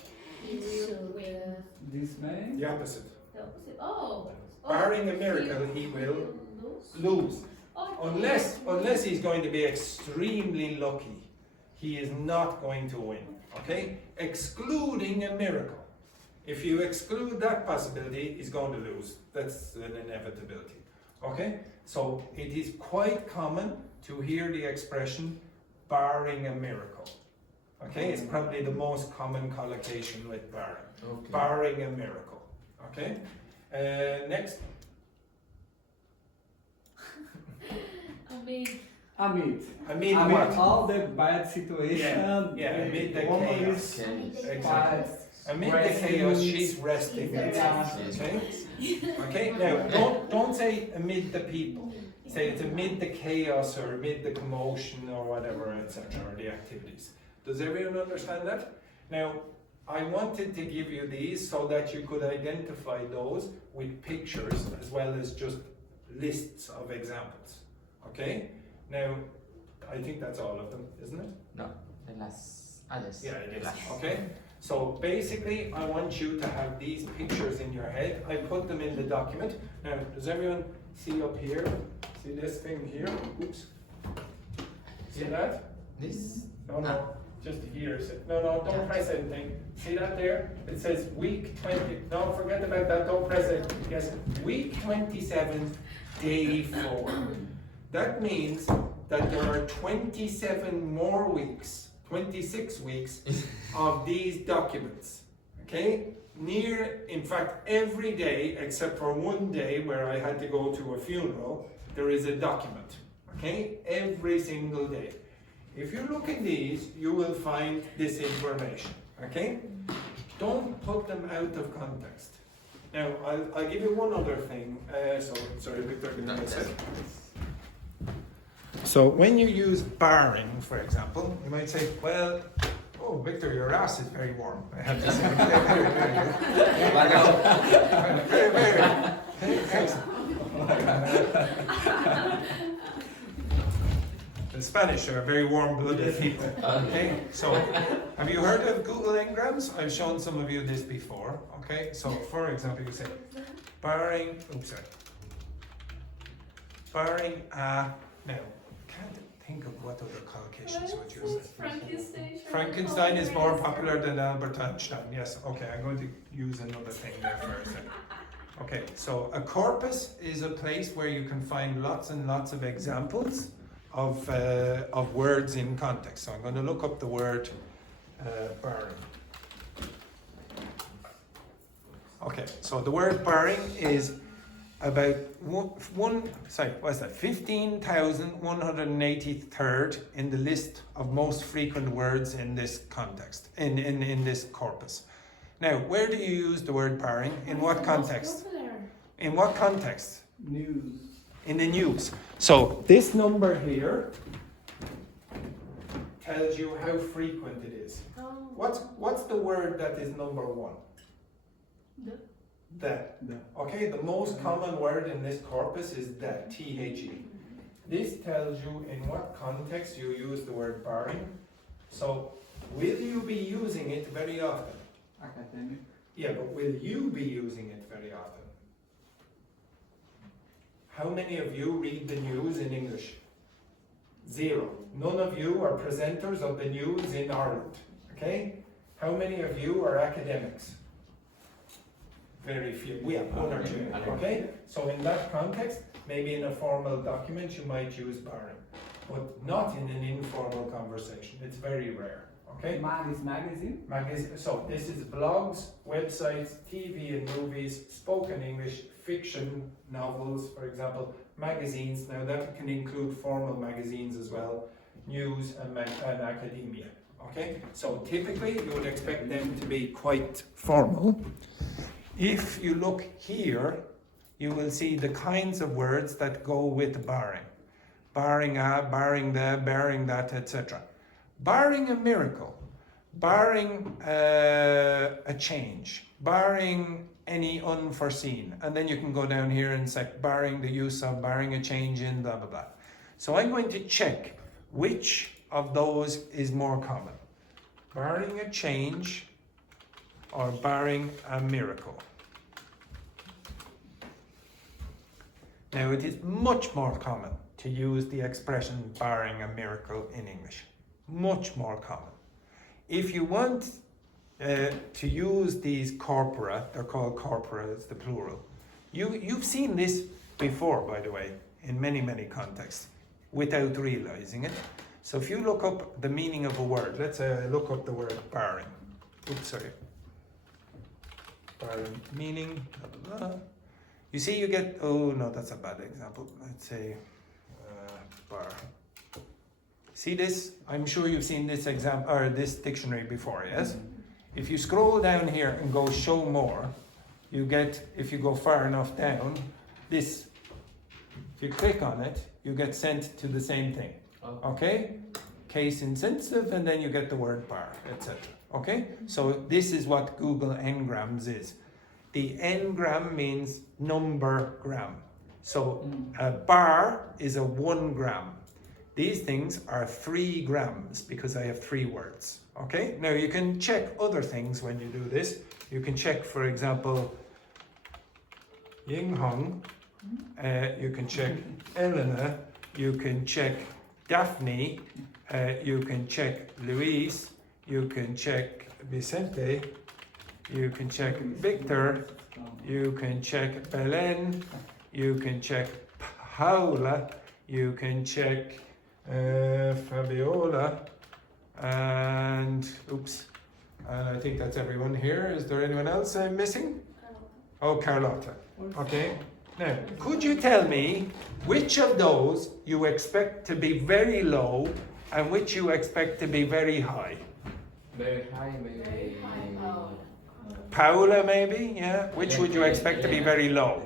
it will this man? The opposite. the opposite. Oh. Barring a miracle, he will lose. Unless he's going to be extremely lucky, he is not going to win. Okay? Excluding a miracle. If you exclude that possibility, he's going to lose. That's an inevitability. Okay? So it is quite common to hear the expression barring a miracle. Okay? It's probably the most common collocation with barring. Okay. Barring a miracle. Okay? Next. Amid. Amid what? all the bad situation. Yeah, amid the woman chaos. is Okay. bad. Amid the chaos, she's resting. Yeah. Okay? Okay? Now, don't say amid the people. Say it's amid the chaos or amid the commotion or whatever, etc., or the activities. Does everyone understand that? Now, I wanted to give you these so that you could identify those with pictures as well as just lists of examples. Okay? Now, I think that's all of them, isn't it? No, the last. Ah, yes. Yeah, it is. Last. Okay? So basically, I want you to have these pictures in your head. I put them in the document. Now, does everyone see up here? See this thing here? Oops. See that? This. No, no. Just here. No, don't press anything. See that there? It says week 20. No, forget about that. Don't press it. Yes, week 27, day 4. That means that there are 27 more weeks, 26 weeks of these documents. Okay? In fact, every day except for one day where I had to go to a funeral, there is a document. Okay? Every single day. If you look at these, you will find this information. Okay? Don't put them out of context. Now, I'll give you one other thing. Sorry, Victor, give me a sec. So when you use barring, for example, you might say, well, oh, Victor, your ass is very warm. I have to say, very excellent. The Spanish are very warm-blooded people. Okay, so have you heard of Google Ngrams? I've shown some of you this before. Okay, so for example, you say barring. Oops, sorry. Barring now, can't think of what other collocations would use. Frankenstein. Frankenstein is more popular than Albert Einstein. Yes. Okay, I'm going to use another thing there for a second. Okay, so a corpus is a place where you can find lots and lots of examples of words in context. So I'm going to look up the word barring. Okay, so the word barring is about 15,183rd in the list of most frequent words in this context, in this corpus. Now, where do you use the word barring? In what context? In what context? News. In the news. So this number here tells you how frequent it is. What's the word that is number 1? The. Okay, the most common word in this corpus is the, T-H-E. This tells you in what context you use the word barring. So, will you be using it very often? Academic. Yeah, but will you be using it very often? How many of you read the news in English? 0. None of you are presenters of the news in Ireland. Okay? How many of you are academics? Very few. We have 1 or 2. Okay? So in that context, maybe in a formal document you might use barring, but not in an informal conversation. It's very rare. Okay? Magazine. So this is blogs, websites, TV and movies, spoken English, fiction novels, for example, magazines. Now that can include formal magazines as well, news and academia. Okay, so typically you would expect them to be quite formal. If you look here, you will see the kinds of words that go with barring. Barring a, barring the, barring that, etc. Barring a miracle, barring a change, barring any unforeseen. And then you can go down here and say barring the use of, barring a change in, blah, blah, blah. So I'm going to check which of those is more common. Barring a change or barring a miracle. Now it is much more common to use the expression barring a miracle in English. Much more common. If you want to use these corpora, they're called corpora, it's the plural. You've seen this before, by the way, in many, many contexts, without realizing it. So if you look up the meaning of a word, let's look up the word barring. Oops, sorry. Barring, meaning, blah, blah, blah. You see, you get, oh no, that's a bad example. Let's say bar. See this? I'm sure you've seen this example or this dictionary before, yes? If you scroll down here and go show more, you get, if you go far enough down, this. If you click on it, you get sent to the same thing. Okay? Case insensitive, and then you get the word bar, etc. Okay? So this is what Google Ngrams is. The Ngram means number gram. So a bar is a 1 gram. These things are 3 grams because I have 3 words. Okay? Now you can check other things when you do this. You can check, for example, Ying Hong. You can check Elena. You can check Daphne. You can check Luis. You can check Vicente. You can check Victor. You can check Belen. You can check Paula. You can check Fabiola. And oops. And I think that's everyone here. Is there anyone else I'm missing? Oh, Carlotta. Okay. Now, could you tell me which of those you expect to be very low and which you expect to be very high? Very high, maybe. Paula, maybe? Yeah. Which would you expect to be very low?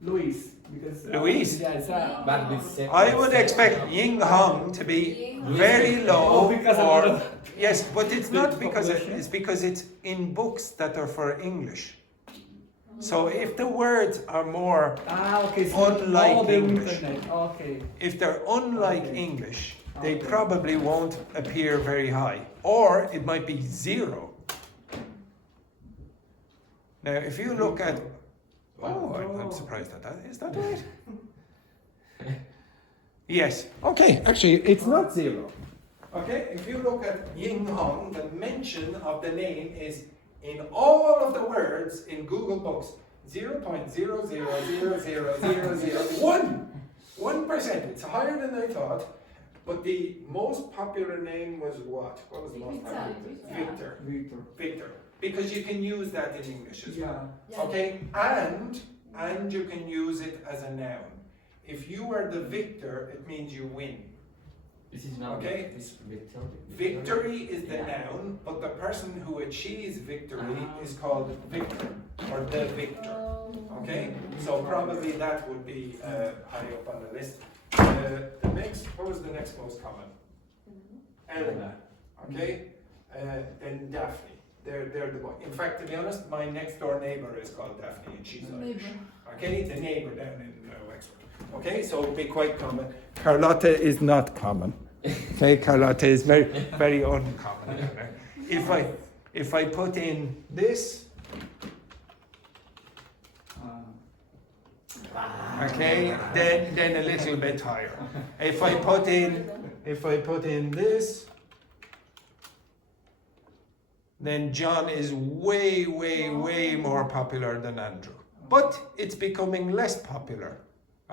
Luis. Because, Luis? Yeah, it's But this I would expect Ying Hong to be very low. Or, yes, but it's not because it's because it's in books that are for English. So if the words are more okay, so unlike English, okay. if they're unlike English, they probably won't appear very high, or it might be 0. Now, if you look at, I'm surprised at that. Is that right? Yes. Okay. Actually, it's not 0. Okay. If you look at Ying Hong, the mention of the name is in all of the words in Google Books, 0.0000001%. 1%. It's higher than I thought. But the most popular name was what? What was the most popular? Victor. Victor. Because you can use that in English as well. Okay? And you can use it as a noun. If you are the victor, it means you win. This is not okay? It's victory. Victory is the noun, but the person who achieves victory is called victor or the victor. Okay? So probably that would be high up on the list. The next, what was the next most common? Elena. Okay? Then Daphne. They're the boy. In fact, to be honest, my next door neighbor is called Daphne and she's Irish. Okay? The neighbor down in Wexford. Okay? So it would be quite common. Carlotta is not common. Okay? Carlotta is very, very uncommon. If I put in this, okay, then a little bit higher. If I put in this, then John is way, way, way more popular than Andrew. But it's becoming less popular.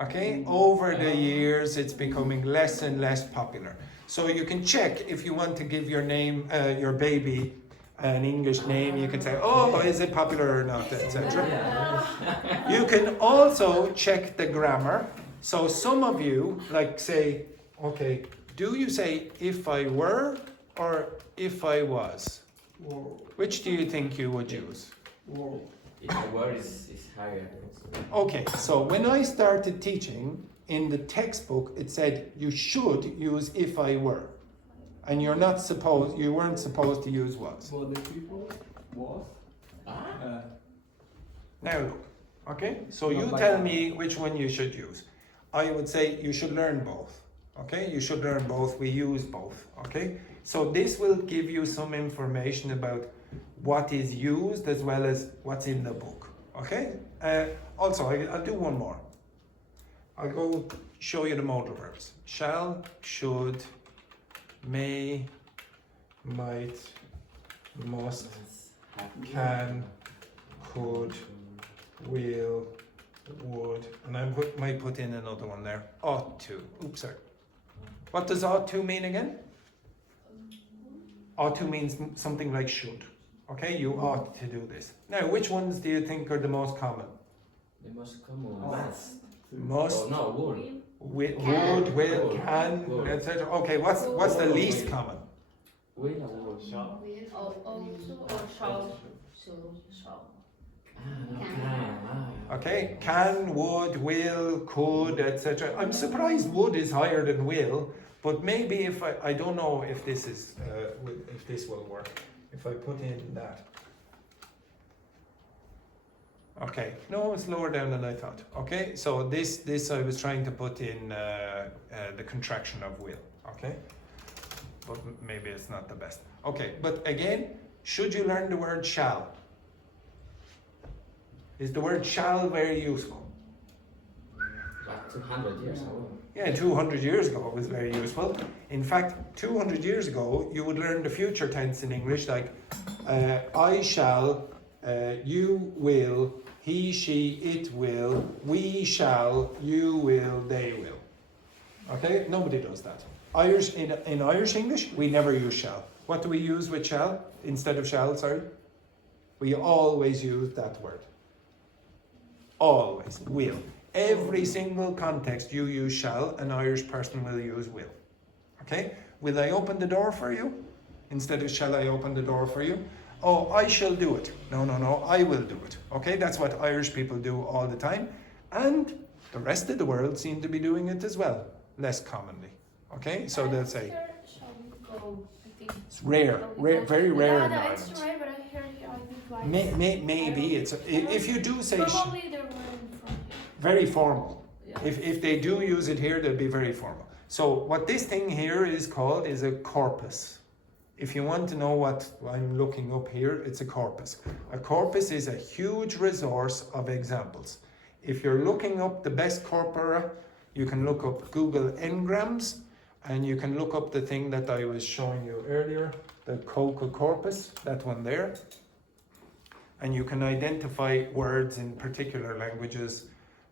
Okay, over the years, it's becoming less and less popular. So you can check if you want to give your name, your baby, an English name, you can say, oh, is it popular or not, etc. You can also check the grammar. So some of you, like say, okay, do you say if I were or if I was? Whoa. Which do you think you would use? Whoa. If the word is higher. Okay, so when I started teaching, in the textbook it said you should use if I were. And you weren't supposed to use was. For the people, was. Now look, okay? So Not you like tell that. me which one you should use. I would say you should learn both. Okay? You should learn both. We use both. Okay? So this will give you some information about what is used as well as what's in the book. Okay? Also, I'll do one more. I'll go show you the modal verbs. Shall, should, may, might, must, can, could, will, would, and I might put in another one there. Ought to. Oops, sorry. What does ought to mean again? Ought to means something like should. Okay, you ought to do this. Now, which ones do you think are the most common? The most common Oh. must. Must, Oh, no, would. would, will, Would. can, Would. etc. Okay, what's the least common? Will or would? Shall. Also or shall. Shall. Okay, can, would, will, could, etc. I'm surprised would is higher than will, but maybe if I don't know if this is if this will work. If I put in that. Okay, no, it's lower down than I thought. Okay, so this I was trying to put in the contraction of will. Okay, but maybe it's not the best. Okay, but again, should you learn the word shall? Is the word shall very useful? Like 200 years ago. Yeah, 200 years ago it was very useful. In fact, 200 years ago, you would learn the future tense in English like I shall, you will, he, she, it will, we shall, you will, they will. Okay, nobody does that. In Irish English, we never use shall. What do we use with shall instead of shall, sorry? We always use that word. Always, will. Every single context you use shall, an Irish person will use will. Okay? Will I open the door for you? Instead of shall I open the door for you? Oh, I shall do it. No, I will do it. Okay? That's what Irish people do all the time. And the rest of the world seem to be doing it as well, less commonly. Okay? So they'll say, Shall we go? I think it's rare, very rare in No, Ireland. it's rare, but I heard it. I think like. Maybe it's, if you do say Probably they're learning from. very formal. Yeah. If they do use it here, they'll be very formal. So what this thing here is called is a corpus. If you want to know what I'm looking up here, it's a corpus. A corpus is a huge resource of examples. If you're looking up the best corpora, you can look up Google Ngrams, and you can look up the thing that I was showing you earlier, the Coca corpus, that one there. And you can identify words in particular languages,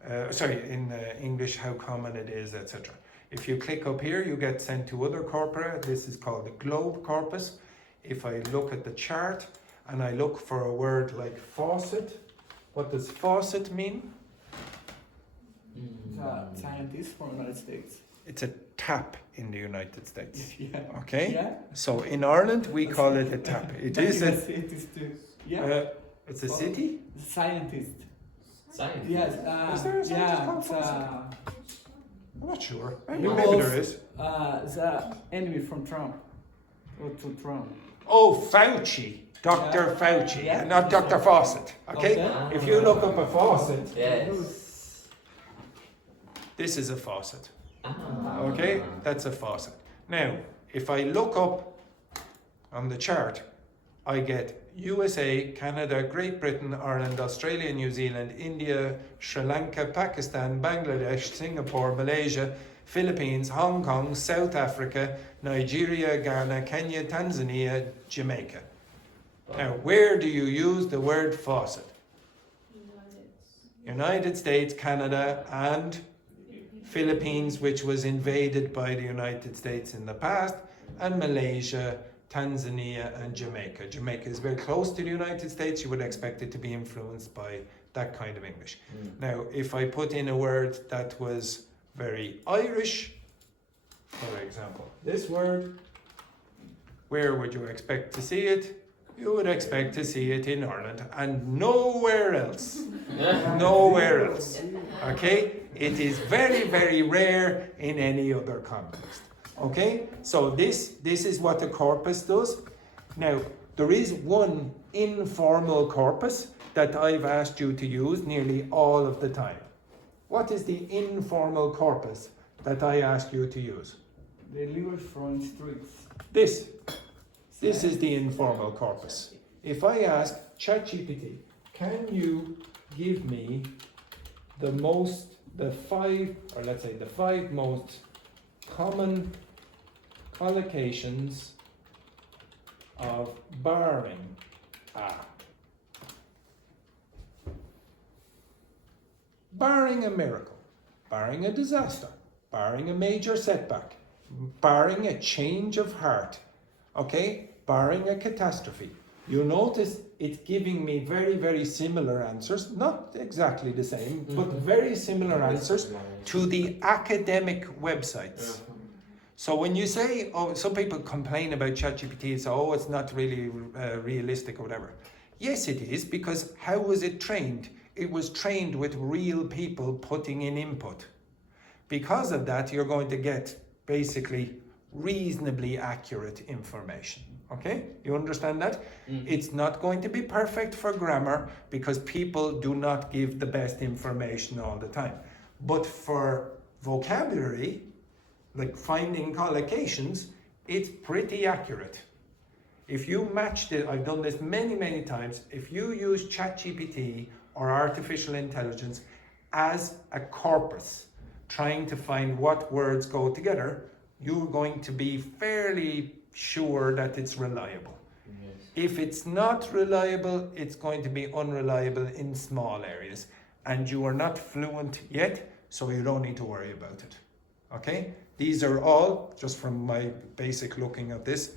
in English, how common it is, etc. If you click up here, you get sent to other corpora. This is called the globe corpus. If I look at the chart and I look for a word like faucet, what does faucet mean? Scientist from the United States. It's a tap in the United States. Yeah. Okay? Yeah. So in Ireland, we call it a tap. It is a, Scientist too. Yeah. it's a city? Scientist. Science. Yes. Is there a scientist yeah. called It's, I'm not sure. Maybe because, there is. the enemy from Trump. Or to Trump. Oh, Fauci. Dr. Yeah. Fauci, Yeah. not Dr. Fawcett. Okay? Okay. If you look up a faucet, Yes. this is a faucet. Ah. Okay? That's a faucet. Now, if I look up on the chart, I get USA, Canada, Great Britain, Ireland, Australia, New Zealand, India, Sri Lanka, Pakistan, Bangladesh, Singapore, Malaysia, Philippines, Hong Kong, South Africa, Nigeria, Ghana, Kenya, Tanzania, Jamaica. Now, where do you use the word faucet? United States, Canada, and Philippines, which was invaded by the United States in the past, and Malaysia, Tanzania and Jamaica. Jamaica is very close to the United States. You would expect it to be influenced by that kind of English. Now, if I put in a word that was very Irish, for example, this word, where would you expect to see it? You would expect to see it in Ireland and nowhere else. Nowhere else. Okay? It is very, very rare in any other context. Okay? So this is what the corpus does. Now, there is one informal corpus that I've asked you to use nearly all of the time. What is the informal corpus that I asked you to use? Delivered from streets. This is the informal corpus. If I ask ChatGPT, can you give me the five most common collocations of barring barring a miracle, barring a disaster, barring a major setback, barring a change of heart, okay, barring a catastrophe. You notice it's giving me very, very similar answers, not exactly the same, but very similar answers to the academic websites. So when you say, oh, some people complain about ChatGPT and say, oh, it's not really realistic or whatever. Yes, it is, because how was it trained? It was trained with real people putting in input. Because of that, you're going to get basically reasonably accurate information. Okay? You understand that? It's not going to be perfect for grammar because people do not give the best information all the time. But for vocabulary, like finding collocations, it's pretty accurate. If you matched it, I've done this many, many times, if you use ChatGPT or artificial intelligence as a corpus, trying to find what words go together, you're going to be fairly sure that it's reliable. Yes. If it's not reliable, it's going to be unreliable in small areas. And you are not fluent yet, so you don't need to worry about it. Okay? These are all, just from my basic looking at this,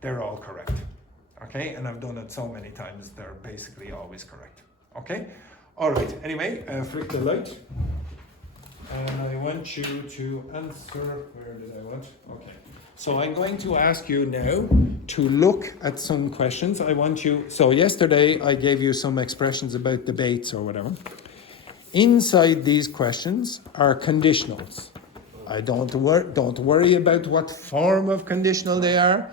they're all correct. Okay? And I've done it so many times, they're basically always correct. Okay? All right. Anyway, flick the light. And I want you to answer, where did I want? Okay. So I'm going to ask you now to look at some questions. I want you, so yesterday I gave you some expressions about debates or whatever. Inside these questions are conditionals. Don't worry about what form of conditional they are.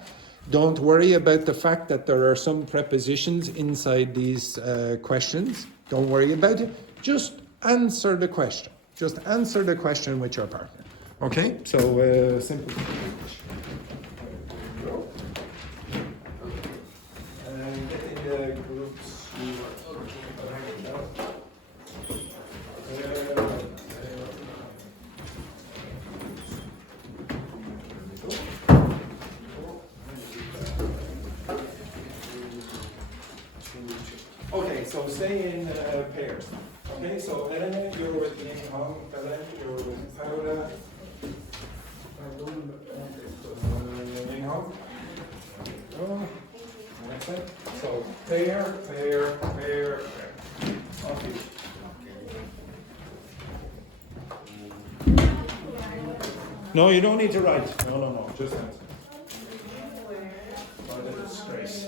Don't worry about the fact that there are some prepositions inside these questions. Don't worry about it. Just answer the question. Just answer the question with your partner. Okay? So, simple. And in the groups, you okay, so stay in pairs. Okay, so Elena, you're with me, Helen, you're with Paula. So pair. Okay. No, you don't need to write. No, just answer. What a disgrace.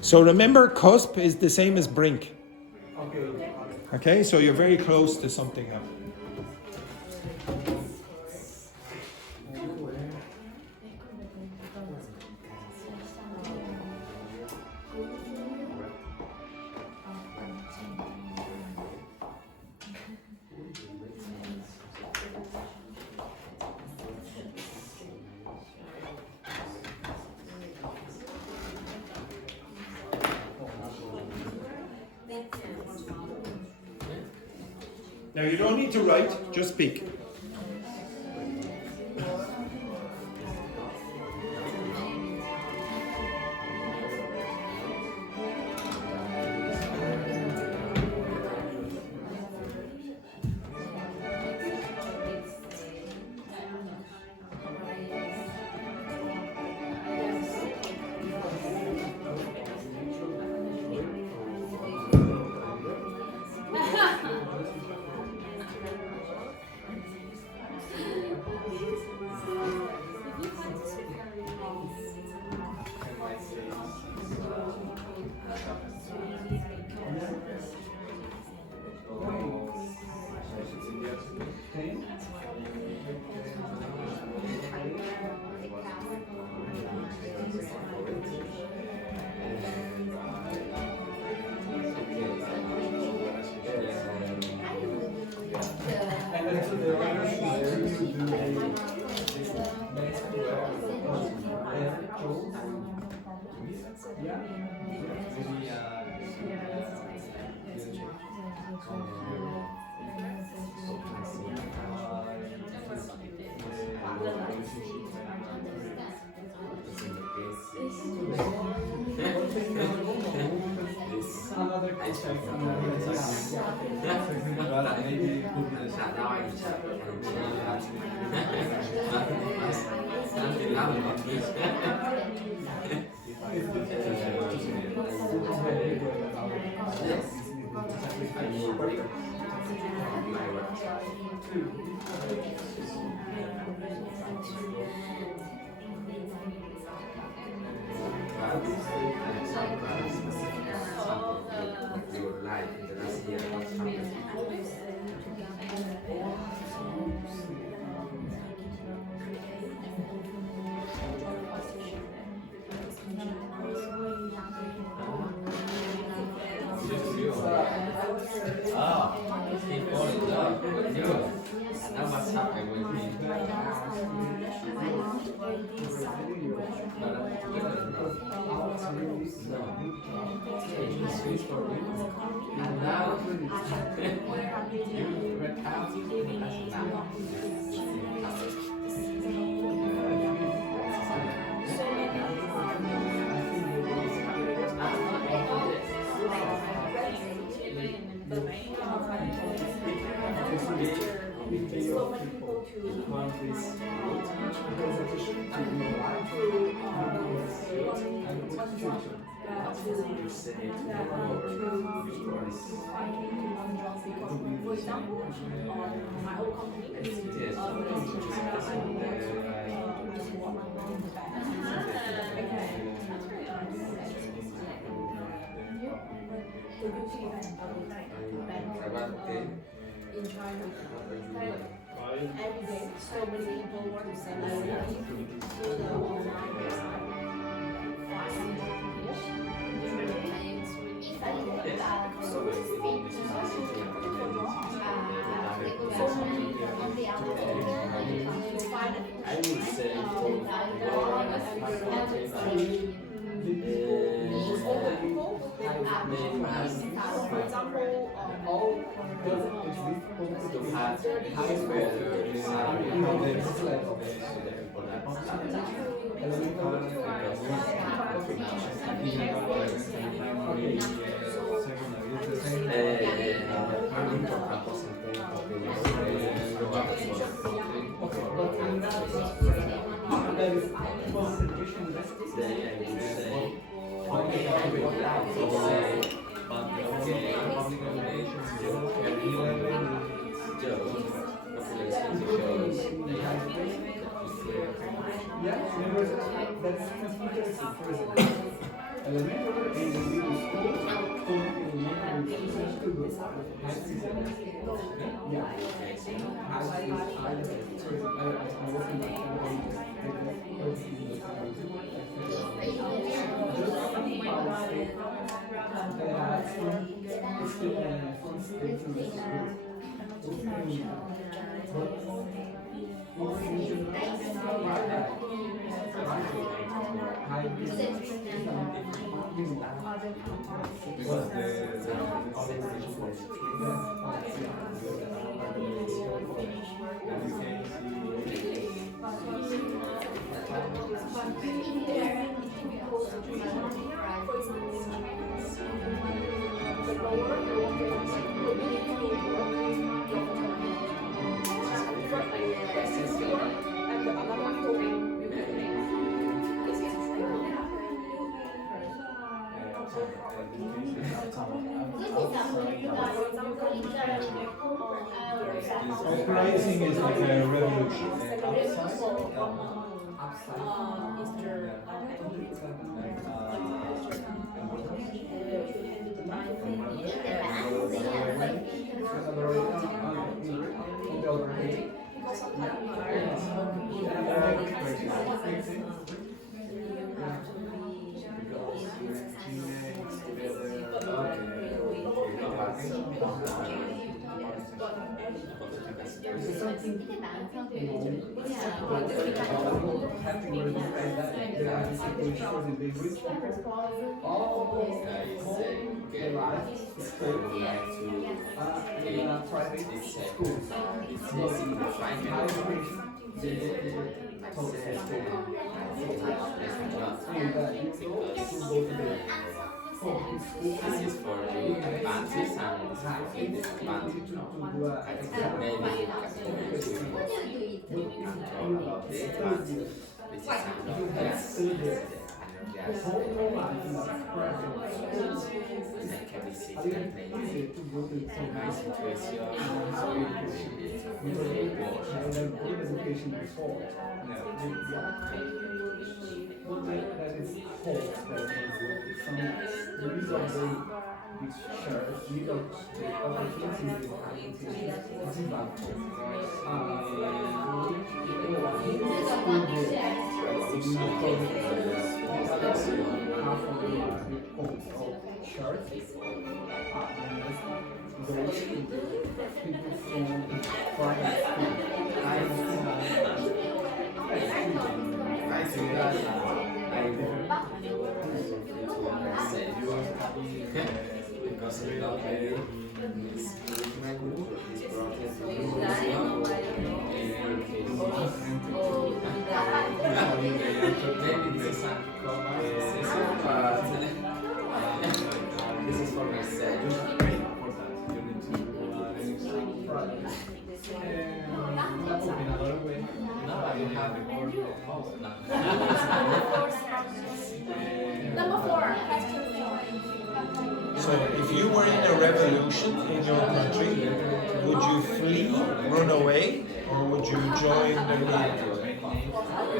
So remember, cusp is the same as brink. Okay, so you're very close to something now. Now you don't need to write, just speak. But maybe it could be the same. Now I'm your life in the last year, what's happened? Oh, he falls in love with you. And now what's happened with him? And now you recount For example, my old company in China. Every day, so many people work the same through the online I would say for example, all to have better salary. Uprising is like a revolution. This is for the advances and this is for the disadvantages. I think maybe you can control about this, but this is kind of gas. Make a decision, maybe my situation education before. But that is hope that some the reason they which share neither the opportunity is invaluable. Half of the hope of church those people from private school. I think that because we don't pay this movement, this process, maybe this is a comma, this is for myself. No, you have a more Number 4. So, if you were in a revolution in your country, would you flee, run away, or would you join the movement?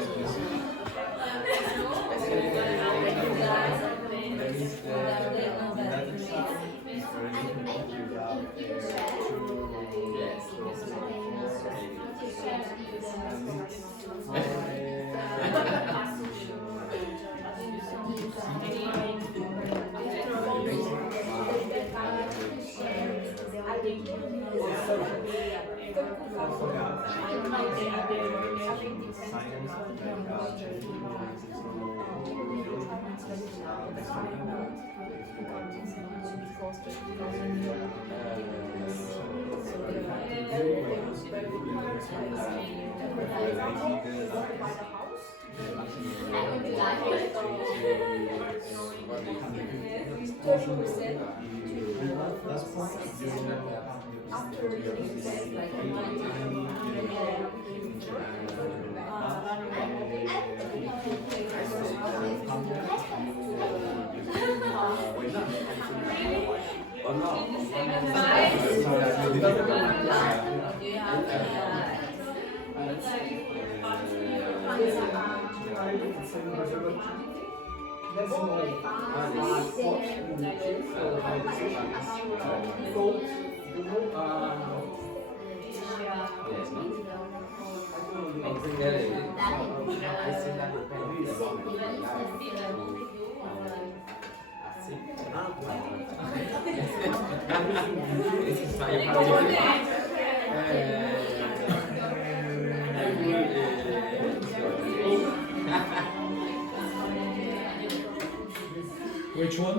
Which one?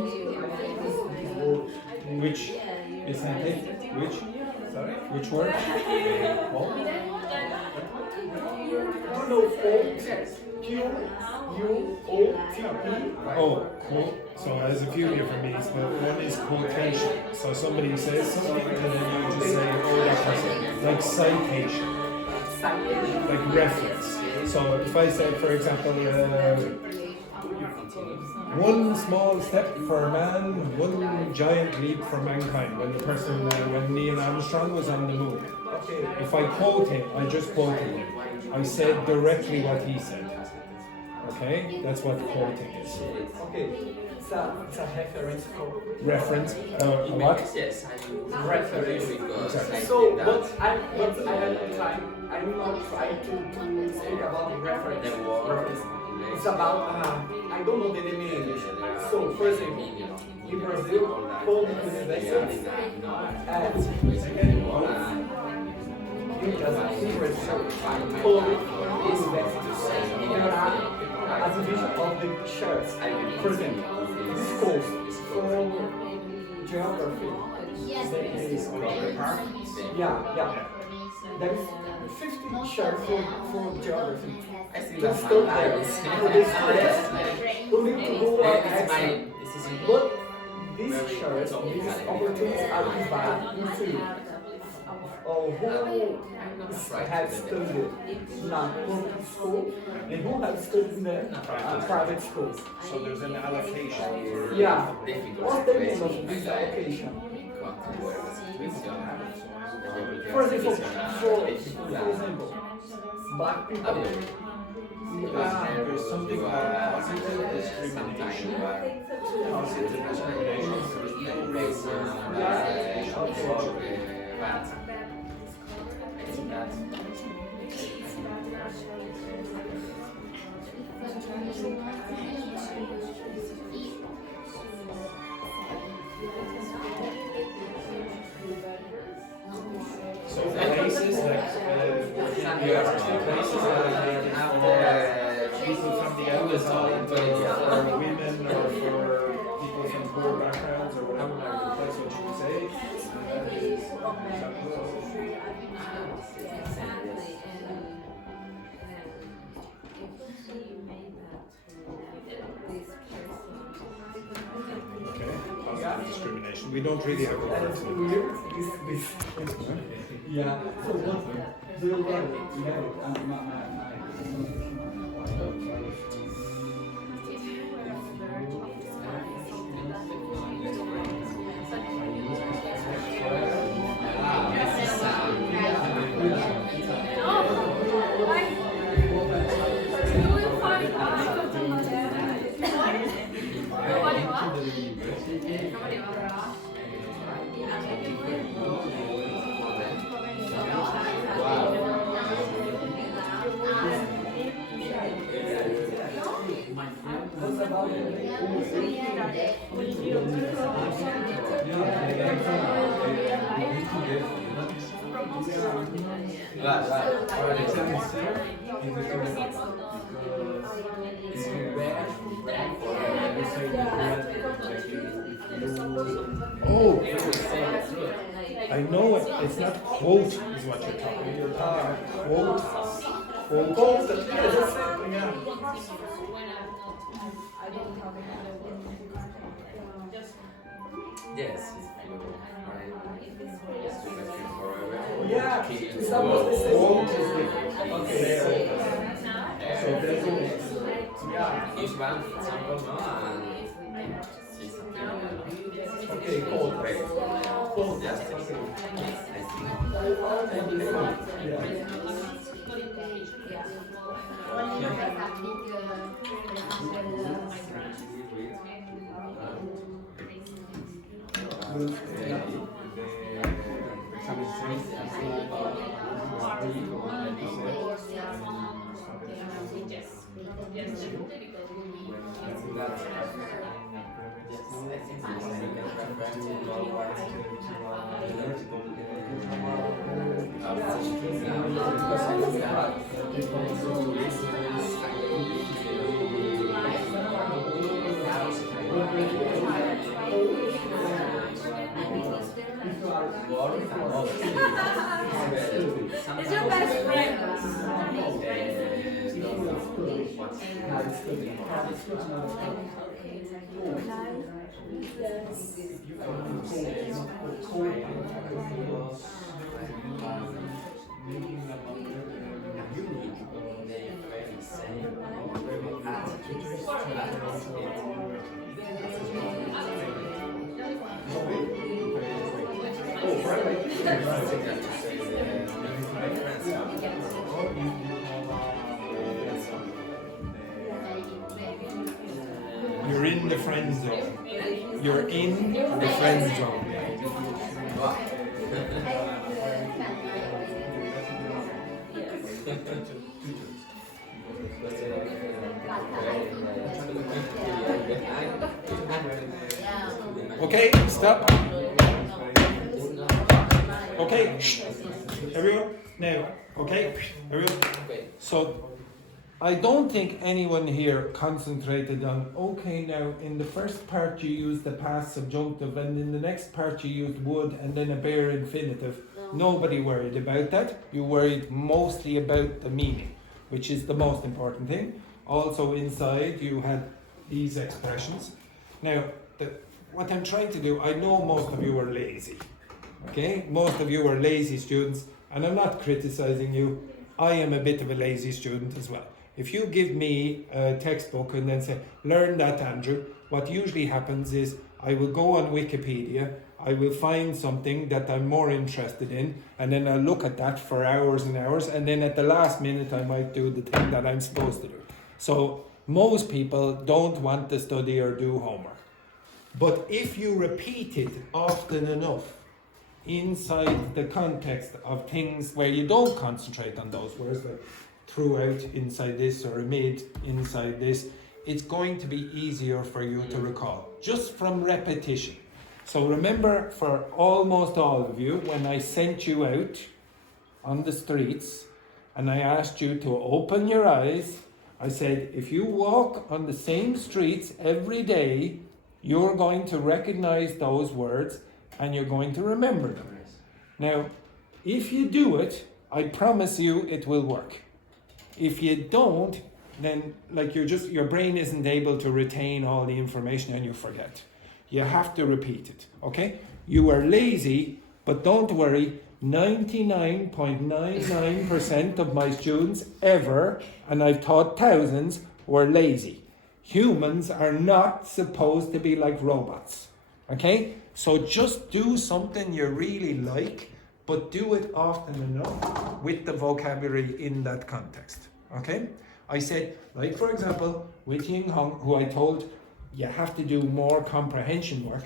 Which is it? Which? Sorry? Which word? What? Oh, cool. So there's a few different meanings, but one is quotation. So somebody says something and then you just say, oh, that person. Like citation. Like reference. So if I say, for example, one small step for a man, one giant leap for mankind. When the person, when Neil Armstrong was on the moon. If I quote him, I just quoted him. I said directly what he said. Okay, that's what quoting is. Okay, it's a reference code. Reference. What? Yes, Reference. Because So, but I am trying. I'm not trying to speak about the reference. It's about I don't know the name in English. So, for example, in Brazil, public universities a division of the church. For example, this course for geography. Yeah. There is 50 church for geography. I think Just that's stop my there. life. For this class, we need to go This is my but These shirts, these opportunities are divided into who have studied in a public school and who have studied in the private schools. So there's an allocation. Yeah. Difficult What's the name situation. of this allocation? For For example, black people. There's something called positive discrimination. Positive discrimination refers to people based on so places like there are two places that you have people from the outside, for women or for people from poor backgrounds or whatever, like that's what you would say. And that is okay. Positive discrimination. We don't really have a word for it. Yeah. So what do you Oh, I know it. It's not quote is what you're talking. You're talking quote. Quote. Yes. Yeah, it's almost the same. Quote is different. Okay. So there's Yeah. Use one, for example, no? okay. Quote. Quote. Yes. It's your best friend. You're in the friend zone. You're in the friend zone. Okay, stop. Okay, shh. Everyone, now, okay, everyone. So, I don't think anyone here concentrated on, okay, now in the first part you used the past subjunctive and in the next part you used would and then a bare infinitive. Nobody worried about that. You worried mostly about the meaning, which is the most important thing. Also inside you had these expressions. Now, what I'm trying to do, I know most of you are lazy. Okay? Most of you are lazy students, and I'm not criticizing you. I am a bit of a lazy student as well. If you give me a textbook and then say, learn that, Andrew, what usually happens is I will go on Wikipedia, I will find something that I'm more interested in, and then I'll look at that for hours and hours, and then at the last minute I might do the thing that I'm supposed to do. So most people don't want to study or do homework. But if you repeat it often enough inside the context of things where you don't concentrate on those words, like throughout inside this or amid inside this, it's going to be easier for you to recall, just from repetition. So remember, for almost all of you, when I sent you out on the streets and I asked you to open your eyes, I said, if you walk on the same streets every day, you're going to recognize those words and you're going to remember them. Now, if you do it, I promise you it will work. If you don't, then your brain isn't able to retain all the information and you forget. You have to repeat it, okay? You are lazy, but don't worry, 99.99% of my students ever, and I've taught thousands, were lazy. Humans are not supposed to be like robots, okay? So just do something you really like, but do it often enough with the vocabulary in that context, okay? I said, like for example, with Ying Hong, who I told you have to do more comprehension work,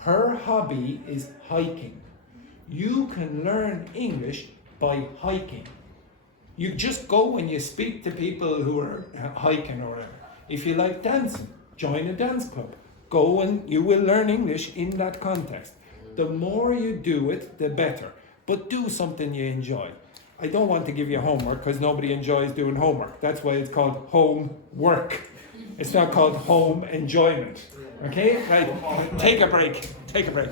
her hobby is hiking. You can learn English by hiking. You just go and you speak to people who are hiking or whatever. If you like dancing, join a dance club. Go and you will learn English in that context. The more you do it, the better. But do something you enjoy. I don't want to give you homework because nobody enjoys doing homework. That's why it's called homework. It's not called home enjoyment. Okay? Right. Take a break. Take a break.